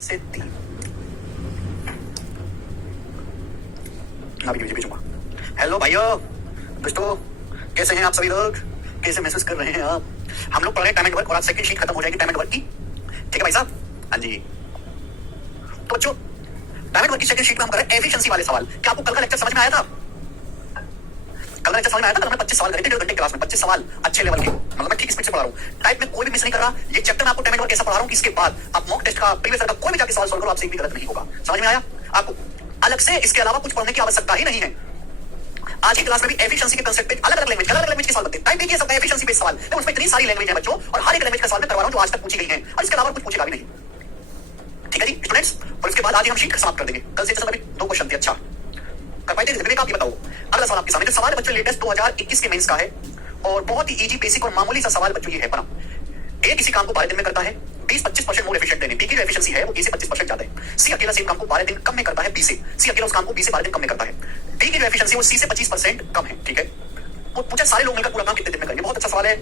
से 3 अभी भेजूंगा। हेलो भाइयों दोस्तों, कैसे हैं आप सभी लोग? कैसे महसूस कर रहे हैं आप? हम लोग पढ़ रहे हैं टाइम एंड वर्क और आज सेकंड शीट खत्म हो जाएगी टाइम एंड वर्क की। ठीक है भाई साहब? हाँ जी। तो बच्चों, टाइम एंड वर्क की सेकंड शीट में हम कर रहे हैं एफिशिएंसी वाले सवाल। क्या आपको कल का लेक्चर समझ में आया था? कल का लेक्चर समझ में आया था? कल हमने 25 सवाल करे थे 1.5 घंटे क्लास में। 25 सवाल अच्छे लेवल के, मतलब मैं ठीक स्पीड से पढ़ा रहा हूँ, टाइप में कोई भी मिस नहीं कर रहा। ये चैप्टर मैं आपको टाइम एंड वर्क ऐसा पढ़ा रहा हूँ कि इसके बाद आप मॉक टेस्ट का प्रीवियस ईयर का कोई भी जाके सवाल सॉल्व करो, आपसे एक भी गलत नहीं होगा। समझ में आया आपको? अलग से इसके अलावा कुछ पढ़ने की आवश्यकता ही नहीं है। आज की क्लास में भी एफिशिएंसी के कांसेप्ट पे अलग अलग लैंग्वेज के सवाल बनते हैं। टाइप देखिए सबका एफिशिएंसी पे सवाल है, उसमें इतनी सारी लैंग्वेज है बच्चों, और हर एक लैंग्वेज का सवाल मैं करवा रहा हूं जो आज तक पूछी गई है, और इसके अलावा कुछ पूछेगा भी नहीं। ठीक है जी स्टूडेंट्स, और इसके बाद आज हम शीट समाप्त कर देंगे। कल से अभी 2 क्वेश्चन थे। अच्छा कर पाए थे? विवेक आप ये बताओ, अगला सवाल आपके सामने जो सवाल है बच्चों लेटेस्ट 2021 के मेंस का है, और बहुत ही इजी बेसिक और मामूली सा सवाल बच्चों ये है। ए किसी काम को 12 दिन में करता है, 20-25% मोर एफिशिएंट है। बी की जो एफिशिएंसी है वो ए से 25% ज्यादा है। सी अकेला सेम काम को 12 दिन कम में करता है बी से। सी अकेला उस काम को बी से 12 दिन कम में करता है। डी की जो एफिशिएंसी वो सी से 25% कम है। ठीक है, वो पूछा सारे लोग मिलकर पूरा काम कितने दिन में करेंगे। बहुत अच्छा सवाल है,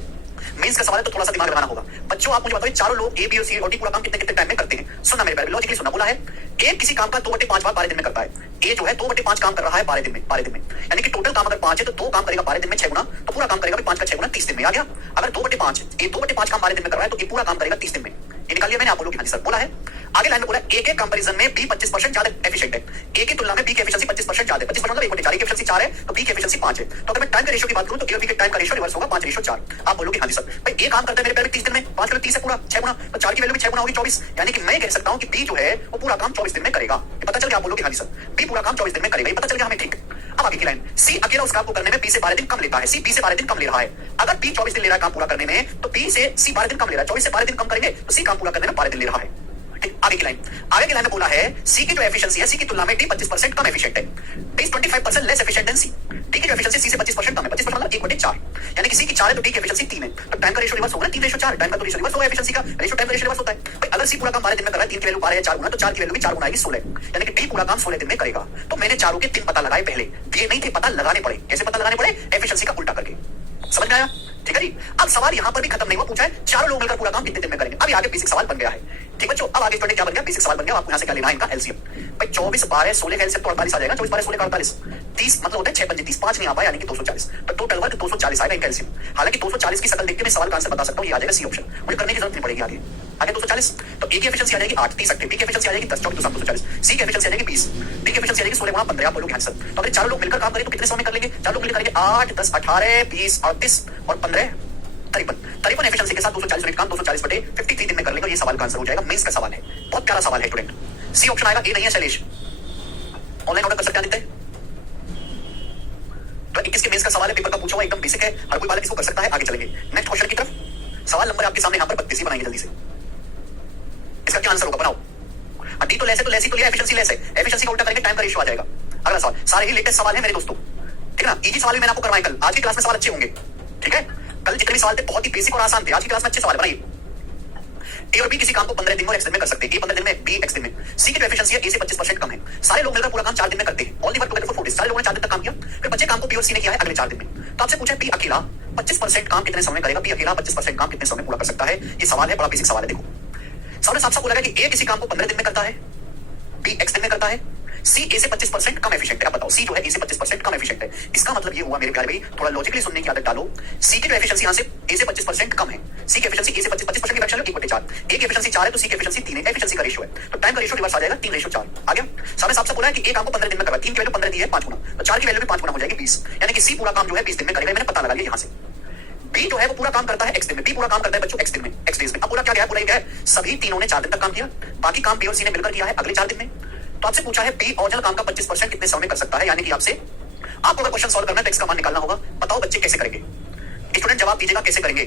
मेंस का सवाल है तो थोड़ा सा दिमाग लगाना होगा। बच्चों आप मुझे बताओ, चारों लोग ए बी और सी और डी पूरा काम कितने कितने टाइम में करते हैं? सुनना मेरे प्यारे, लॉजिकली सुनना। बोला है ए किसी काम का 2/5 बार 12 दिन में करता है। ए जो है 2/5 काम कर रहा है 12 दिन में। यानी कि टोटल काम अगर 5 है तो 2 काम करेगा 12 दिन में 6 गुना, तो पूरा काम करेगा 5 का 6 गुना 30 दिन में। आ गया? अगर 2/5 ए 2/5 काम 12 दिन में कर रहा है तो ए पूरा काम करेगा 30 दिन में। ये निकाल लिया मैंने, आप बोलोगे हाँ जी सर। बोला है आगे लाइन में, बोला ए के कंपैरिजन में बी 25% ज्यादा एफिशिएंट है। ए की तुलना में बी की एफिशिएंसी 25% ज्यादा है। 25% मतलब 1/4 की एफिशिएंसी 4 है तो बी की एफिशिएंसी 5 है। तो अगर मैं टाइम के रेशियो की बात करूं तो ए और बी के टाइम का रेशियो रिवर्स होगा 5:4। आप बोलोगे हाँ जी सर, भाई ए काम करता है मेरे प्यारे 30 दिन में, 5 किलो 30 है पूरा 6 गुना, तो 4 की वैल्यू भी 6 गुना होगी 24। यानी कि मैं कह सकता हूं कि बी जो है वो पूरा काम 24 दिन में करेगा। ये पता चल गया? आप बोलोगे हाँ जी सर, बी पूरा काम 24 दिन में करेगा। ये पता चल गया हमें? ठीक। अब आगे की लाइन, सी अकेला उस काम को करने में बी से 12 दिन कम लेता है। सी बी से 12 दिन कम ले रहा है। अगर बी 24 दिन ले रहा है काम पूरा करने में, तो बी से सी 12 दिन कम ले रहा है। 24 से 12 दिन कम करेंगे तो सी काम पूरा करने में 12 दिन ले रहा है। आगे की लाइन में बोला है सी की जो एफिशिएंसी है सी की तुलना में डी 25% कम एफिशिएंट है। डी 25% लेस एफिशिएंट देन सी। डी की जो एफिशिएंसी सी से 25% कम है। 25% मतलब 1/4। यानी कि सी की 4 है तो डी की एफिशिएंसी 3 है। तो टाइम का रेशियो रिवर्स होगा 3:4। टाइम का तो रेशियो रिवर्स होगा, एफिशिएंसी का रेशियो टाइम का रेशियो रिवर्स होता है। भाई अगर सी पूरा काम 12 दिन में कर रहा है, 3 की वैल्यू 12 या 4 गुना, तो 4 की वैल्यू भी 4 गुना आएगी 16। यानी कि डी पूरा काम 16 दिन में करेगा। तो मैंने चारों के 3 पता लगाए पहले, दिए नहीं थे, पता लगाने पड़े। कैसे पता लगाने पड़े? एफिशिएंसी का उल्टा करके। समझ में आया? ठीक है जी। अब सवाल यहां पर भी खत्म नहीं हुआ, पूछा है चारों लोग मिलकर पूरा काम कितने दिन में करेंगे। अब आगे बेसिक सवाल बन गया है। ठीक बच्चों, अब आगे क्या बन गया? बेसिक सवाल बन गया। आपको यहां से क्या लेना है? इनका एलसीएम। भाई 24 12 16 का एलसीएम तो 48 आ जाएगा। 24 12 16 का 48, 30 मतलब होता है 6 5 30, 5 नहीं आ पाया, यानी कि 240। तो टोटल वर्क 240 आएगा इनका एलसीएम। हालांकि 240 की शक्ल देख के मैं सवाल का आंसर बता सकता हूं, ये आ जाएगा सी ऑप्शन। मुझे करने की जरूरत नहीं पड़ेगी आगे। आगे 240 तो ए की एफिशिएंसी आ जाएगी 8 30 80, बी की एफिशिएंसी आ जाएगी 10 24 240, सी की एफिशिएंसी आ जाएगी 20, डी की एफिशिएंसी आ जाएगी 16 गुना 15। आप बोलोगे आंसर। तो अगर चारों लोग मिलकर काम करें तो कितने समय कर लेंगे? चारों लोग मिलकर करेंगे 8 10 18 20 38 और 15 53 एफिशिएंसी के साथ 240 यूनिट काम 240/53 दिन में कर लेंगे। ये सवाल का आंसर हो जाएगा। मेंस का सवाल है, बहुत प्यारा सवाल है स्टूडेंट। सी ऑप्शन आएगा, ए नहीं है शैलेश। ऑनलाइन ऑर्डर कर सकते हैं आदित्य। तो 21 के मेंस का सवाल है, पेपर का पूछा हुआ, एकदम बेसिक है, हर कोई बालक इसको कर सकता है। आगे चलेंगे नेक्स्ट क्वेश्चन की तरफ। सवाल नंबर आपके सामने यहां पर 32 बनाएंगे जल्दी से। इसका क्या आंसर होगा? बनाओ। डी तो लेस है तो लेस ही तो लिया, एफिशिएंसी लेस है, एफिशिएंसी का उल्टा करेंगे टाइम का रेशियो आ जाएगा। अगला सवाल, सारे ही लेटेस्ट सवाल है मेरे दोस्तों, ठीक है ना? इजी सवाल भी मैंने आपको करवाए कल। आज की क्लास में सवाल अच्छे होंगे, ठीक है? कल जितने भी सवाल थे बहुत ही बेसिक और आसान थे, आज की क्लास में अच्छे सवाल बनाइए। ए और बी किसी काम को 15 दिन में और x दिन में कर सकते हैं। ए 15 दिन में, बी x दिन में। सी की जो एफिशिएंसी है ए से 25% कम है। सारे लोग मिलकर पूरा काम 4 दिन में करते हैं। Only work together for 4 days. सारे लोगों ने 4 दिन तक काम किया, फिर बच्चे काम को बी और सी ने किया है अगले 4 दिन में। तो आपसे पूछा है बी अकेला 25% काम कितने समय में करेगा? बी अकेला 25% काम कितने समय में पूरा कर सकता है? ये सवाल है, बड़ा बेसिक सवाल है। देखो सामने साफ साफ बोला है कि ए किसी काम को 15 दिन में करता है, बी x दिन में करता है, सी ए से 25% कम एफिशिएंट है। अब बताओ सी जो है ए से 25% कम एफिशिएंट है। इसका मतलब ये हुआ मेरे प्यारे भाई, थोड़ा लॉजिकली सुनने की आदत डालो। सी की जो एफिशिएंसी यहां से ए से 25% कम है। सी की एफिशिएंसी ए से 25% की फ्रैक्शन है 1/4। ए की एफिशिएंसी 4 है तो सी की एफिशिएंसी 3 है। एफिशिएंसी का रेशियो है तो टाइम का रेशियो रिवर्स आ जाएगा 3:4। आ गया? सामने साफ साफ बोला है कि ए काम को 15 दिन में करेगा। 3 की वैल्यू 15 दी है 5 गुना, तो 4 की वैल्यू भी 5 गुना हो जाएगी 20। यानी कि सी पूरा काम जो है 20 दिन में करेगा। मैंने पता लगा लिया यहां से। बी जो है वो पूरा काम करता है x दिन में। बी पूरा काम करता है बच्चों x दिन में, x डेज में। अब पूरा क्या गया? पूरा ये है सभी तीनों ने 4 दिन तक काम किया, बाकी काम बी और सी ने मिलकर किया है अगले 4 दिन में। तो आपसे पूछा है बी ओरिजिनल काम का 25% कितने समय में कर सकता है? यानी कि आपसे आपको अगर क्वेश्चन सॉल्व करना है तो x का मान निकालना होगा। बताओ बच्चे कैसे करेंगे? स्टूडेंट जवाब दीजिएगा, कैसे करेंगे?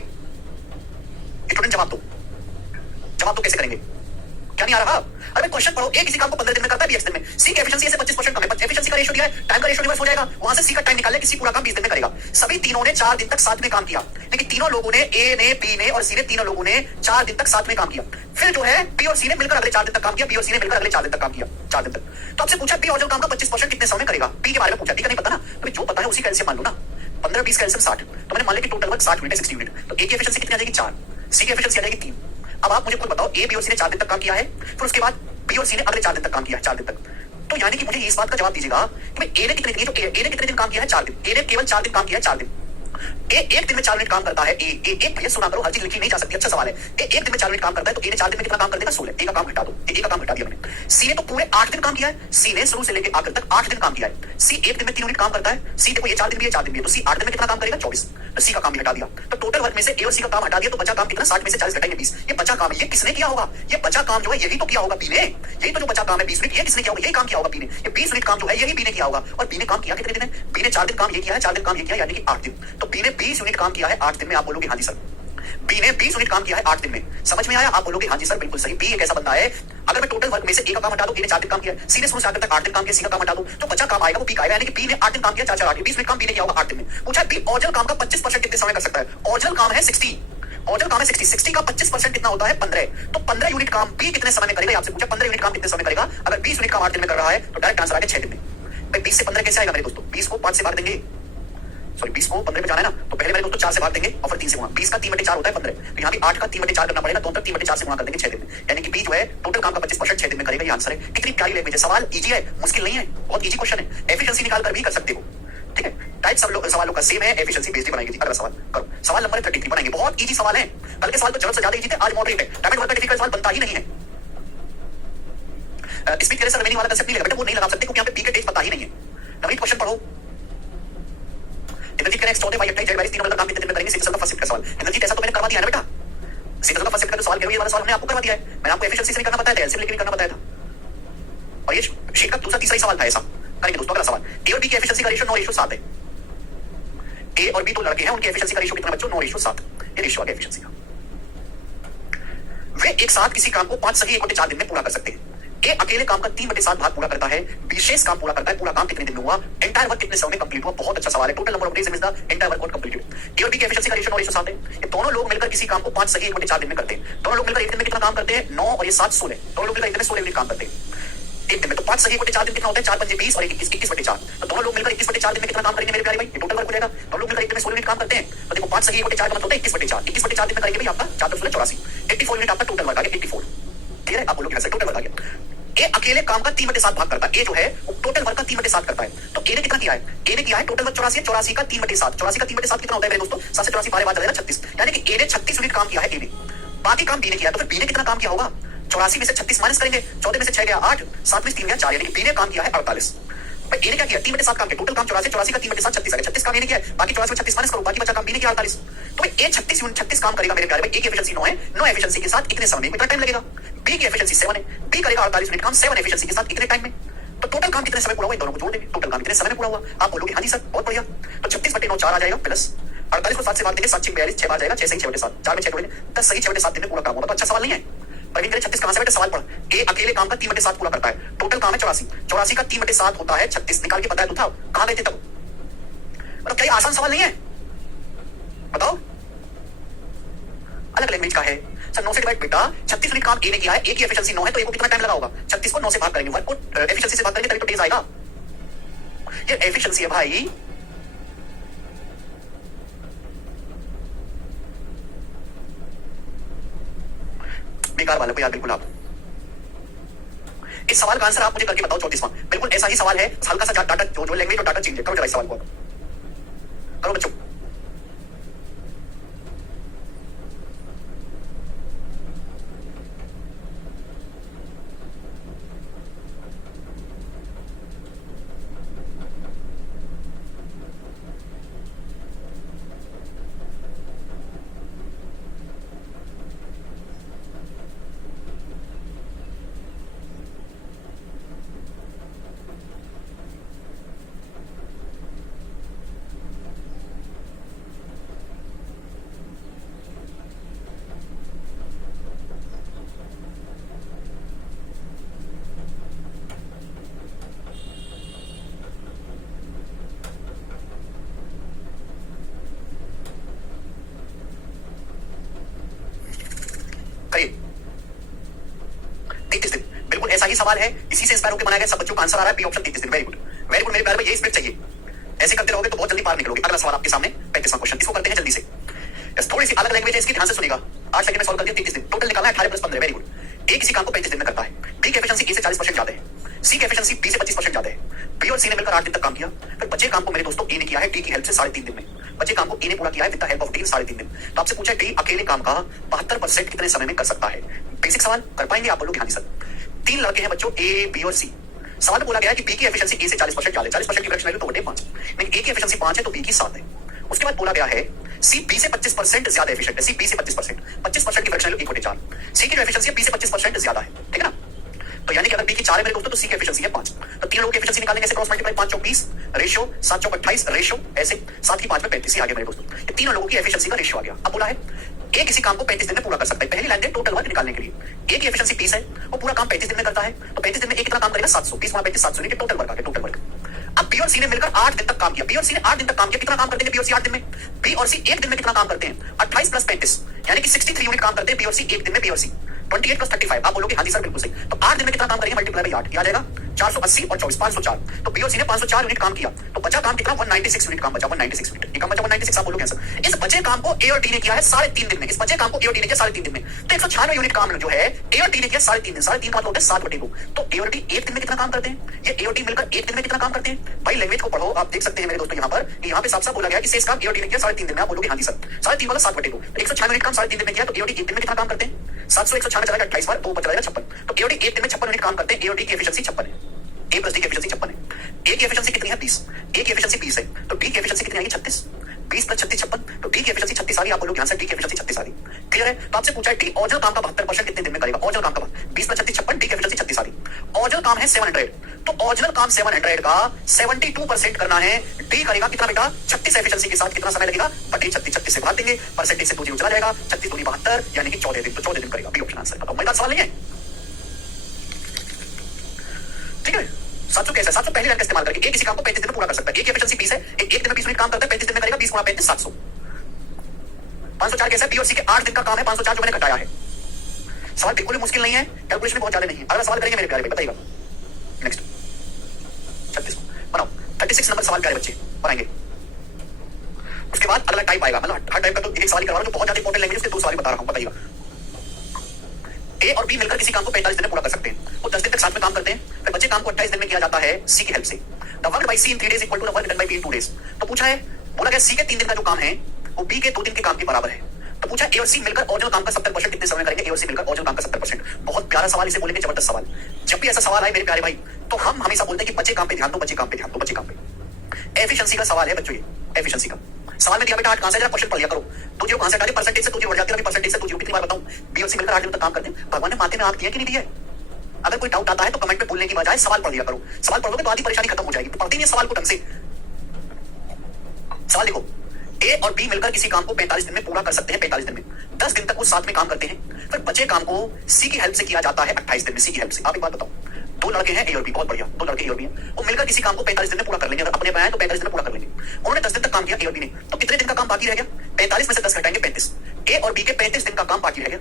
स्टूडेंट जवाब दो कैसे करेंगे? क्या नहीं आ रहा? अरे क्वेश्चन पढ़ो। ए किसी काम को 15 दिन में करता है, बी x दिन में। सी की एफिशिएंसी से 25% कम है, एफिशिएंसी का रेशियो दिया है, टाइम का रेशियो रिवर्स हो जाएगा। वहां से सी का टाइम निकाले कि सी पूरा काम 20 दिन में करेगा। सभी तीनों ने 4 दिन तक साथ में काम किया, लेकिन तीनों लोगों ने, ए ने, बी ने और सी ने, तीनों लोगों ने 4 दिन तक साथ में काम किया। फिर जो है बी और सी ने मिलकर अगले 4 दिन तक काम किया, बी और सी ने मिलकर अगले 4 दिन तक काम किया, 4 दिन तक। तो आपसे पूछा बी ओरिजिनल काम का 25% कितने समय में करेगा? बी के बारे में पूछा, डी का नहीं पता ना, तो जो पता है उसी का एलसीएम मान लो ना। 15 20 का एलसीएम 60, तो मैंने मान लिया कि टोटल वर्क 60 यूनिट है, 60 यूनिट। तो ए की एफिशिएंसी कितनी आ जाएगी? 4, सी की एफिशिएंसी आ जाएगी 3। अब आप मुझे खुद बताओ, ए बी और सी ने 4 दिन तक काम किया है, फिर उसके बाद बी और सी ने अगले 4 दिन तक काम किया है, 4 दिन तक। तो यानी कि मुझे इस बात का जवाब दीजिएगा कि भाई ए ने कितने दिन, जो ए ने कितने दिन काम किया है, 4 दिन। ए ने केवल 4 दिन काम किया है, 4 दिन। ए एक दिन में 4 मिनट काम करता है। एक भैया सुना करो, हर चीज लिखी नहीं जा सकती। अच्छा सवाल है। ए एक दिन में 4 मिनट काम करता है, तो ए ने 4 दिन में कितना काम कर देगा? 16। ए का काम घटा दो, ए का काम घटा दिया मैंने। सी ने तो पूरे 8 दिन काम किया है। सी ने शुरू से लेकर आखिर तक 8 दिन काम किया है। सी एक दिन में 3 यूनिट काम करता है। सी देखो ये 4 दिन भी है, 4 दिन भी है, तो सी 8 दिन में कितना काम करेगा? 24। तो सी का काम भी हटा दिया। तो टोटल वर्क में से ए और सी का काम हटा दिया, तो बचा काम कितना? 60 में से 40 घटाएंगे 20। ये बचा काम है, ये किसने किया होगा? ये बचा काम जो है यही तो किया होगा बी ने। यही तो जो बचा काम है 20 मिनट, ये किसने किया होगा? यही काम किया होगा बी ने। ये 20 मिनट काम जो है यही बी ने किया होगा। और बी ने काम किया कितने दिन है? बी ने 4 दिन काम ये किया है, 4 दिन काम ये किया, यानी कि 8 दिन। तो बी ने 20 यूनिट काम किया है 8 दिन में। आप बोलोगे हाँ जी सर। बी ने 20 यूनिट काम किया है 8 दिन में। समझ में आया? आप बोलोगे हाँ जी सर बिल्कुल सही। बी एक ऐसा बंदा है, अगर मैं टोटल वर्क में से ए का काम हटा दूं, ए ने 4 दिन काम किया, सी ने शुरू से आखिर तक 8 दिन काम किया, सी का काम हटा दूं, तो बचा काम आएगा वो बी का आएगा। यानी कि बी ने 8 दिन काम किया, 4 4 8 20 मिनट काम बी ने किया होगा 8 दिन में। पूछा बी ओरिजिनल काम का 25% कितने समय कर सकता है? ओरिजिनल काम है 60, ओरिजिनल काम है 60, 60 का 25% कितना होता है? 15। तो 15 यूनिट काम बी कितने समय में करेगा? आपसे पूछा 15 यूनिट काम कितने समय करेगा? अगर 20 यूनिट काम 8 दिन में कर रहा है तो डायरेक्ट आंसर आ गया 6 दिन में। भाई 20 से 15 कैसे आएगा मेरे दोस्तों? 20 को 5 से भाग देंगे, सॉरी 20 को 15 में जाना है ना, तो पहले मेरे दोस्तों 4 से भाग देंगे और फिर 3 से गुणा। 20 का 3/4 होता है 15, तो यहाँ भी 8 का 3/4 करना पड़ेगा, दोनों तरफ 3/4 से गुणा कर देंगे 6 दिन में। यानी कि बी जो है टोटल काम का 25% 6 दिन में करेगा। ये आंसर है। कितनी प्यारी लैंग्वेज है। सवाल इजी है, मुश्किल नहीं है, बहुत इजी क्वेश्चन है। एफिशिएंसी निकाल कर भी कर सकते हो, ठीक है। टाइप सब लोग सवालों का सेम है, एफिशिएंसी बेस्ड बनाएंगे। अगला सवाल करो, सवाल नंबर 33 बनाएंगे। बहुत इजी सवाल है, कल के सवाल तो जरूरत से ज्यादा इजी थे, आज मॉडरेट है। डायमंड वर्क का डिफिकल्ट सवाल बनता ही नहीं है। स्पीड के सर रिमेनिंग वाला कंसेप्ट नहीं लगा बेटा, वो नहीं लगा सकते क्योंकि यहाँ पे पी के टेस्ट पता ही नहीं है। नवनीत क्वेश्चन पढ़ो। Inderjeet correct 14 by 28 Z 3 number का काम कितने दिन में करेंगे? सिंपल का फर्स्ट शिफ्ट का सवाल। इंद्रजीत ऐसा तो मैंने करवा दिया है ना बेटा, सिंपल का फर्स्ट शिफ्ट का सवाल ये वाला सवाल मैंने आपको करवा दिया है। मैंने आपको एफिशिएंसी से भी करना बताया था, एलसीएम लेके भी करना बताया था। और ये शीट का दूसरा तीसरा ही सवाल था ऐसा। करेंगे दोस्तों अगला सवाल। ए और बी की एफिशिएंसी का रेशियो 9:7 है। ए और बी दो लड़के हैं, उनकी एफिशिएंसी का रेशियो कितना बच्चों? 9:7। ये रेशियो आ गया एफिशिएंसी का। वे एक साथ किसी काम को 5 सही 1/4 दिन में पूरा कर सकते हैं। ए अकेले काम का 3/7 भाग पूरा करता है, विशेष काम पूरा करता है। पूरा काम कितने दिन में हुआ? एंटायर वर्क कितने समय में कंप्लीट हुआ? बहुत अच्छा सवाल है। Total number of days is the entire work completed. A और बी की एफिशिएंसी का रेशियो 9:7 है। ये दोनों लोग मिलकर किसी काम को 5 सही 1/4 दिन में करते हैं। दोनों लोग मिलकर एक दिन में कितना काम करते हैं? 9 और ये 7 16। दोनों लोग मिलकर एक दिन में 16 मिनट काम करते हैं एक दिन में। तो 5 सही 1/4 दिन कितना होता है? 4 5 20 और 21/4। तो दोनों लोग मिलकर 21/4 दिन में कितना काम करेंगे मेरे प्यारे भाई? ये टोटल वर्क हो जाएगा। दोनों लोग मिलकर एक दिन में 16 मिनट काम करते हैं, तो देखो 5 सही 1/4 का मतलब होता है 21/4। 21/4 दिन में करेंगे भाई आपका 4 16 84। 84 मिनट आपका टोटल वर्क आ गया। 84 क्लियर है? आप बोलोगे टोटल वर्क आ गया। ए अकेले काम का 3/7 भाग करता है। ए जो है वो टोटल वर्क का 3/7 करता है। तो ए ने कितना किया है? ए ने किया है टोटल वर्क 84 है। 84 का 3/7, 84 का 3/7 कितना होता है मेरे दोस्तों? 7 से 84 बारे बात चलेगा 36। यानी कि ए ने 36 यूनिट काम किया है। ए ने बाकी काम बी ने किया, तो फिर बी ने कितना काम किया होगा? 84 में से 36 माइनस करेंगे, 14 में से 6 गया 8, 7 में से 3 गया 4, यानी कि बी ने काम किया है 48। भाई ए ने क्या किया? 3/7 काम किया। टोटल काम 84, 84 का 3/7 36 आ गया। 36 काम ए ने किया है, बाकी 84 में 36 माइनस करो, बाकी बचा काम बी ने किया 48। तो भाई ए 36 काम करेगा मेरे प्यारे भाई। ए की एफिशिएंसी 9 है, 9 एफिशिएंसी के साथ इतने समय में कितना टाइम लगेगा? बी की एफिशिएंसी 7 है, बी करेगा 48 मिनट काम 7 एफिशिएंसी के साथ इतने टाइम में। तो टोटल काम कितने समय पूरा हुआ? इन दोनों को जोड़ देंगे, टोटल काम कितने समय में पूरा हुआ? आप बोलोगे हाँ जी सर बहुत बढ़िया। तो 36/9 4 आ जाएगा, प्लस 48 को 7 से भाग देंगे, 7 6 42 6 बार जाएगा, 6 सही 6/7, 4 में 6 जोड़ेंगे 10 सही 6/7 दिन में पूरा काम होगा। तो अच्छा सवाल नहीं है? प्रवीण करे 36 कहां से बेटा? सवाल पढ़। ए अकेले काम का 3/7 पूरा करता है। टोटल काम है 84, 84 का 3/7 होता है 36। निकाल के बताया तो था, कहां गए थे तब? मतलब क्या आसान सवाल नहीं है? बताओ। अलग लैंग्वेज का है सर। 9 से डिवाइड बेटा 36 मिनट काम ए ने किया है। ए की एफिशिएंसी 9 है, तो ए को कितना टाइम लगा होगा? 36 को 9 से भाग करेंगे, वर्क को एफिशिएंसी से भाग करेंगे तभी तो डेज आएगा। ये एफिशिएंसी है भाई। बेकार वाले को यार बिल्कुल। आप इस सवाल का आंसर आप मुझे करके बताओ। 34वां बिल्कुल ऐसा ही सवाल है, हल्का सा डाटा जो लैंग्वेज और डाटा चेंज है। करो जरा इस सवाल को, करो बच्चों। ऐसा ही सवाल है, इसी से इंस्पायर होकर बनाया गया। सब बच्चों का आंसर आ रहा है बी ऑप्शन 33 दिन। वेरी गुड वेरी गुड मेरे प्यारे भाई, यही स्पिरिट चाहिए। ऐसे करते रहोगे तो बहुत जल्दी पार निकलोगे। अगला सवाल आपके सामने 35वां क्वेश्चन, इसको करते हैं जल्दी से। थोड़ी सी अलग लैंग्वेज है, इसकी ध्यान से सुनिएगा। 8 सेकंड में सॉल्व कर दिया। 33 दिन टोटल निकालना है 18 + 15। Very good. ए किसी काम को 35 दिन में करता है, बी की एफिशिएंसी ए से 40% ज्यादा है, सी की एफिशिएंसी बी से 25% ज्यादा है। बी और सी ने मिलकर 8 दिन तक काम किया, फिर बचे काम को मेरे दोस्तों ए ने किया है डी की हेल्प से 3.5 दिन में। बचे काम को ए ने पूरा किया है with the help of D 3.5 दिन में। तो आपसे पूछा है डी अकेले काम का 72% कितने समय में कर सकता है? बेसिक सवाल कर पाएंगे आप? बोलोगे हाँ जी सर। 3 लड़के हैं बच्चों, ए बी और सी। सवाल में बोला गया है कि बी की एफिशिएंसी ए से 40% ज्यादा है, 40% की फ्रैक्शन वैल्यू 2/5, लेकिन ए की एफिशिएंसी 5 है तो बी की 7 है। उसके बाद बोला गया है सी बी से 25% ज्यादा एफिशिएंट है, सी बी से 25% की फ्रैक्शन वैल्यू 1/4। सी की जो एफिशिएंसी है बी से 25% ज्यादा है, ठीक है ना? तो यानी कि अगर बी की 4 है मेरे दोस्तों तो सी की एफिशिएंसी है 5। तो 3 लोगों की एफिशिएंसी निकालेंगे ऐसे क्रॉस मल्टीप्लाई, 5 चौक 20 रेशियो, 7 चौक 28 रेशियो, ऐसे 7 की 5 में 35 ही आ गया मेरे दोस्तों। ये तीनों लोगों की एफिशिएंसी का रेशियो आ गया। अब बोला है ए किसी काम को 35 दिन में पूरा कर सकता है। पहली लाइन है टोटल वर्क निकालने के लिए, ए की एफिशिएंसी 20 है, वो पूरा काम 35 दिन में करता है, तो 35 दिन में ए कितना काम करेगा? 700, 20 गुणा 35 700, टोटल वर्क आ गया, टोटल वर्क। अब बी और सी ने मिलकर 8 दिन तक काम किया, बी और सी ने 8 दिन तक काम किया, कितना काम करते हैं बी और सी 8 दिन में? बी और सी एक दिन में कितना काम करते हैं? 28 प्लस 35 यानी कि 63 यूनिट काम करते हैं बी और सी एक दिन में। बी और सी 28 प्लस 35, आप बोलोगे हाँ जी सर बिल्कुल सही। तो 8 दिन में कितना काम करेंगे? मल्टीप्लाई बाई 8 आ जाएगा 480 और 24 504। तो बी और सी ने 504 यूनिट काम किया, तो बचा काम कितना? 196 यूनिट काम बचा, 196 यूनिट। ये काम बचा 196, आप बोलोगे सर। इस बचे काम को ए और डी ने किया है 3.5 दिन में, इस बचे काम को ए और डी ने किया 3.5 दिन में। तो 196 यूनिट काम जो है ए और डी ने किया 3.5 दिन, 3.5 का मतलब होता है 7/2। तो ए और डी एक दिन में कितना काम करते हैं? ये ए और डी मिलकर एक दिन में कितना काम करते हैं? भाई लैंग्वेज को पढ़ो, आप देख सकते हैं मेरे दोस्तों यहाँ पे साफ-साफ बोला गया कि शेष काम ए और डी ने किया 3.5 दिन में। आप बोलोगे हाँ जी सर, 3.5 वाला 7/2, 196 यूनिट काम 3.5 दिन में किया, तो ए और डी एक दिन में कितना काम करते हैं? 700 196 चला 28 बार, 2 बच जाएगा 56। तो ए और डी एक दिन में 56 यूनिट काम करते हैं। ए और डी की एफिशिएंसी 56 है, ए प्लस डी की एफिशिएंसी 56 है। ए की एफिशिएंसी कितनी है? 20। ए की एफिशिएंसी 20 है, तो डी की एफिशिएंसी कितनी आएगी? 36। 20 प्लस 36 56, तो डी की एफिशिएंसी 36 आ गई। आप बोलोगे हाँ सर डी की एफिशिएंसी 36 आ गई। क्लियर है? तो आपसे पूछा है डी ओरिजिनल काम का 72% कितने दिन में करेगा? ओरिजिनल काम का 20 प्लस 36 56, डी की एफिशिएंसी 36 आ गई। ओरिजिनल काम है 700, तो ओरिजिनल काम 700 का 72% करना है, डी करेगा कितना बेटा? 36 एफिशिएंसी के साथ कितना समय लगेगा? 36 से भाग देंगे, परसेंटेज से 2 जीरो चला जाएगा, 36 दूनी 72 यानी कि 14 दिन, तो 14 दिन करेगा। B option answer. बताओ मजेदार सवाल नहीं है? ठीक है, 700 कैसे? 700 पहली लाइन का इस्तेमाल करके ए किसी काम को 35 दिन में पूरा कर सकता है। ए की एफिशिएंसी 20 है, एक दिन में 20 मिनट काम करता है, 35 दिन में करेगा, 20 गुणा 35 700। 504 कैसे? बी और सी के 8 दिन का काम है, 504 जो मैंने घटाया है। सवाल बिल्कुल भी मुश्किल नहीं है, कैलकुलेशन बहुत ज्यादा नहीं है। अगला सवाल करेंगे मेरे प्यारे भाई, बताइएगा। नेक्स्ट 36 बनाओ, 36 नंबर सवाल प्यारे बच्चे बनाएंगे। उसके बाद अगला टाइप आएगा, मतलब हर टाइप का तो एक सवाल ही करवा रहा हूं, जो बहुत ज्यादा इंपॉर्टेंट लैंग्वेज, उसके 2 सवाल बता रहा हूं, बताइएगा। ए और बी मिलकर किसी काम को 45 दिन में पूरा कर सकते हैं, वो 10 दिन तक साथ में काम करते हैं, फिर बचे काम को 28 दिन में किया जाता है सी की हेल्प से। The work by C in 3 days equal to the work done by B in 2 days. तो पूछा है, बोला गया सी के 3 दिन का जो काम है वो बी के 2 दिन के काम के बराबर है। तो पूछा ए और सी मिलकर ओरिजिनल काम का 70% कितने समय करेंगे? ए और सी मिलकर ओरिजिनल काम का 70%। बहुत प्यारा सवाल, इसे बोलेंगे जबरदस्त सवाल। जब भी ऐसा सवाल आए मेरे प्यारे भाई, तो हम हमेशा बोलते हैं कि बचे काम पे ध्यान दो, बचे काम पे ध्यान दो, बचे काम पे। एफिशिएंसी का सवाल है बच्चों, ये एफिशिएंसी का सवाल में दिया बेटा 8 कहां से? जरा क्वेश्चन पढ़ लिया करो। 2 जीरो कहां से हटाए? परसेंटेज से 2 जीरो बढ़ जाती है, परसेंटेज से 2 जीरो कितनी बार बताऊं? बी और सी मिलकर 8 दिन तक काम करते हैं। भगवान ने माथे में आंख दिया कि नहीं दिया? अगर कोई डाउट आता है तो कमेंट में बोलने की बजाय सवाल पढ़ लिया करो। सवाल पढ़ोगे तो आधी परेशानी खत्म हो जाएगी। तो पढ़ते नहीं सवाल को ढंग से। सवाल देखो, ए और बी मिलकर किसी काम को 45 दिन में पूरा कर सकते हैं। 45 दिन में 10 दिन तक वो साथ में काम करते हैं, फिर बचे काम को सी की हेल्प से किया जाता है 28 दिन में। सी की हेल्प से आप एक बात बताओ, 2 लड़के हैं ए और बी, बहुत बढ़िया, 2 लड़के ए और बी हैं, वो मिलकर किसी काम को 45 दिन में पूरा कर लेंगे। अगर अपने पे आए तो 45 दिन में पूरा कर लेंगे। उन्होंने 10 दिन तक काम किया ए और बी ने, तो कितने दिन का काम बाकी रह गया? 45 में से 10 घटाएंगे 35। ए और बी के 35 दिन का काम बाकी रह गया,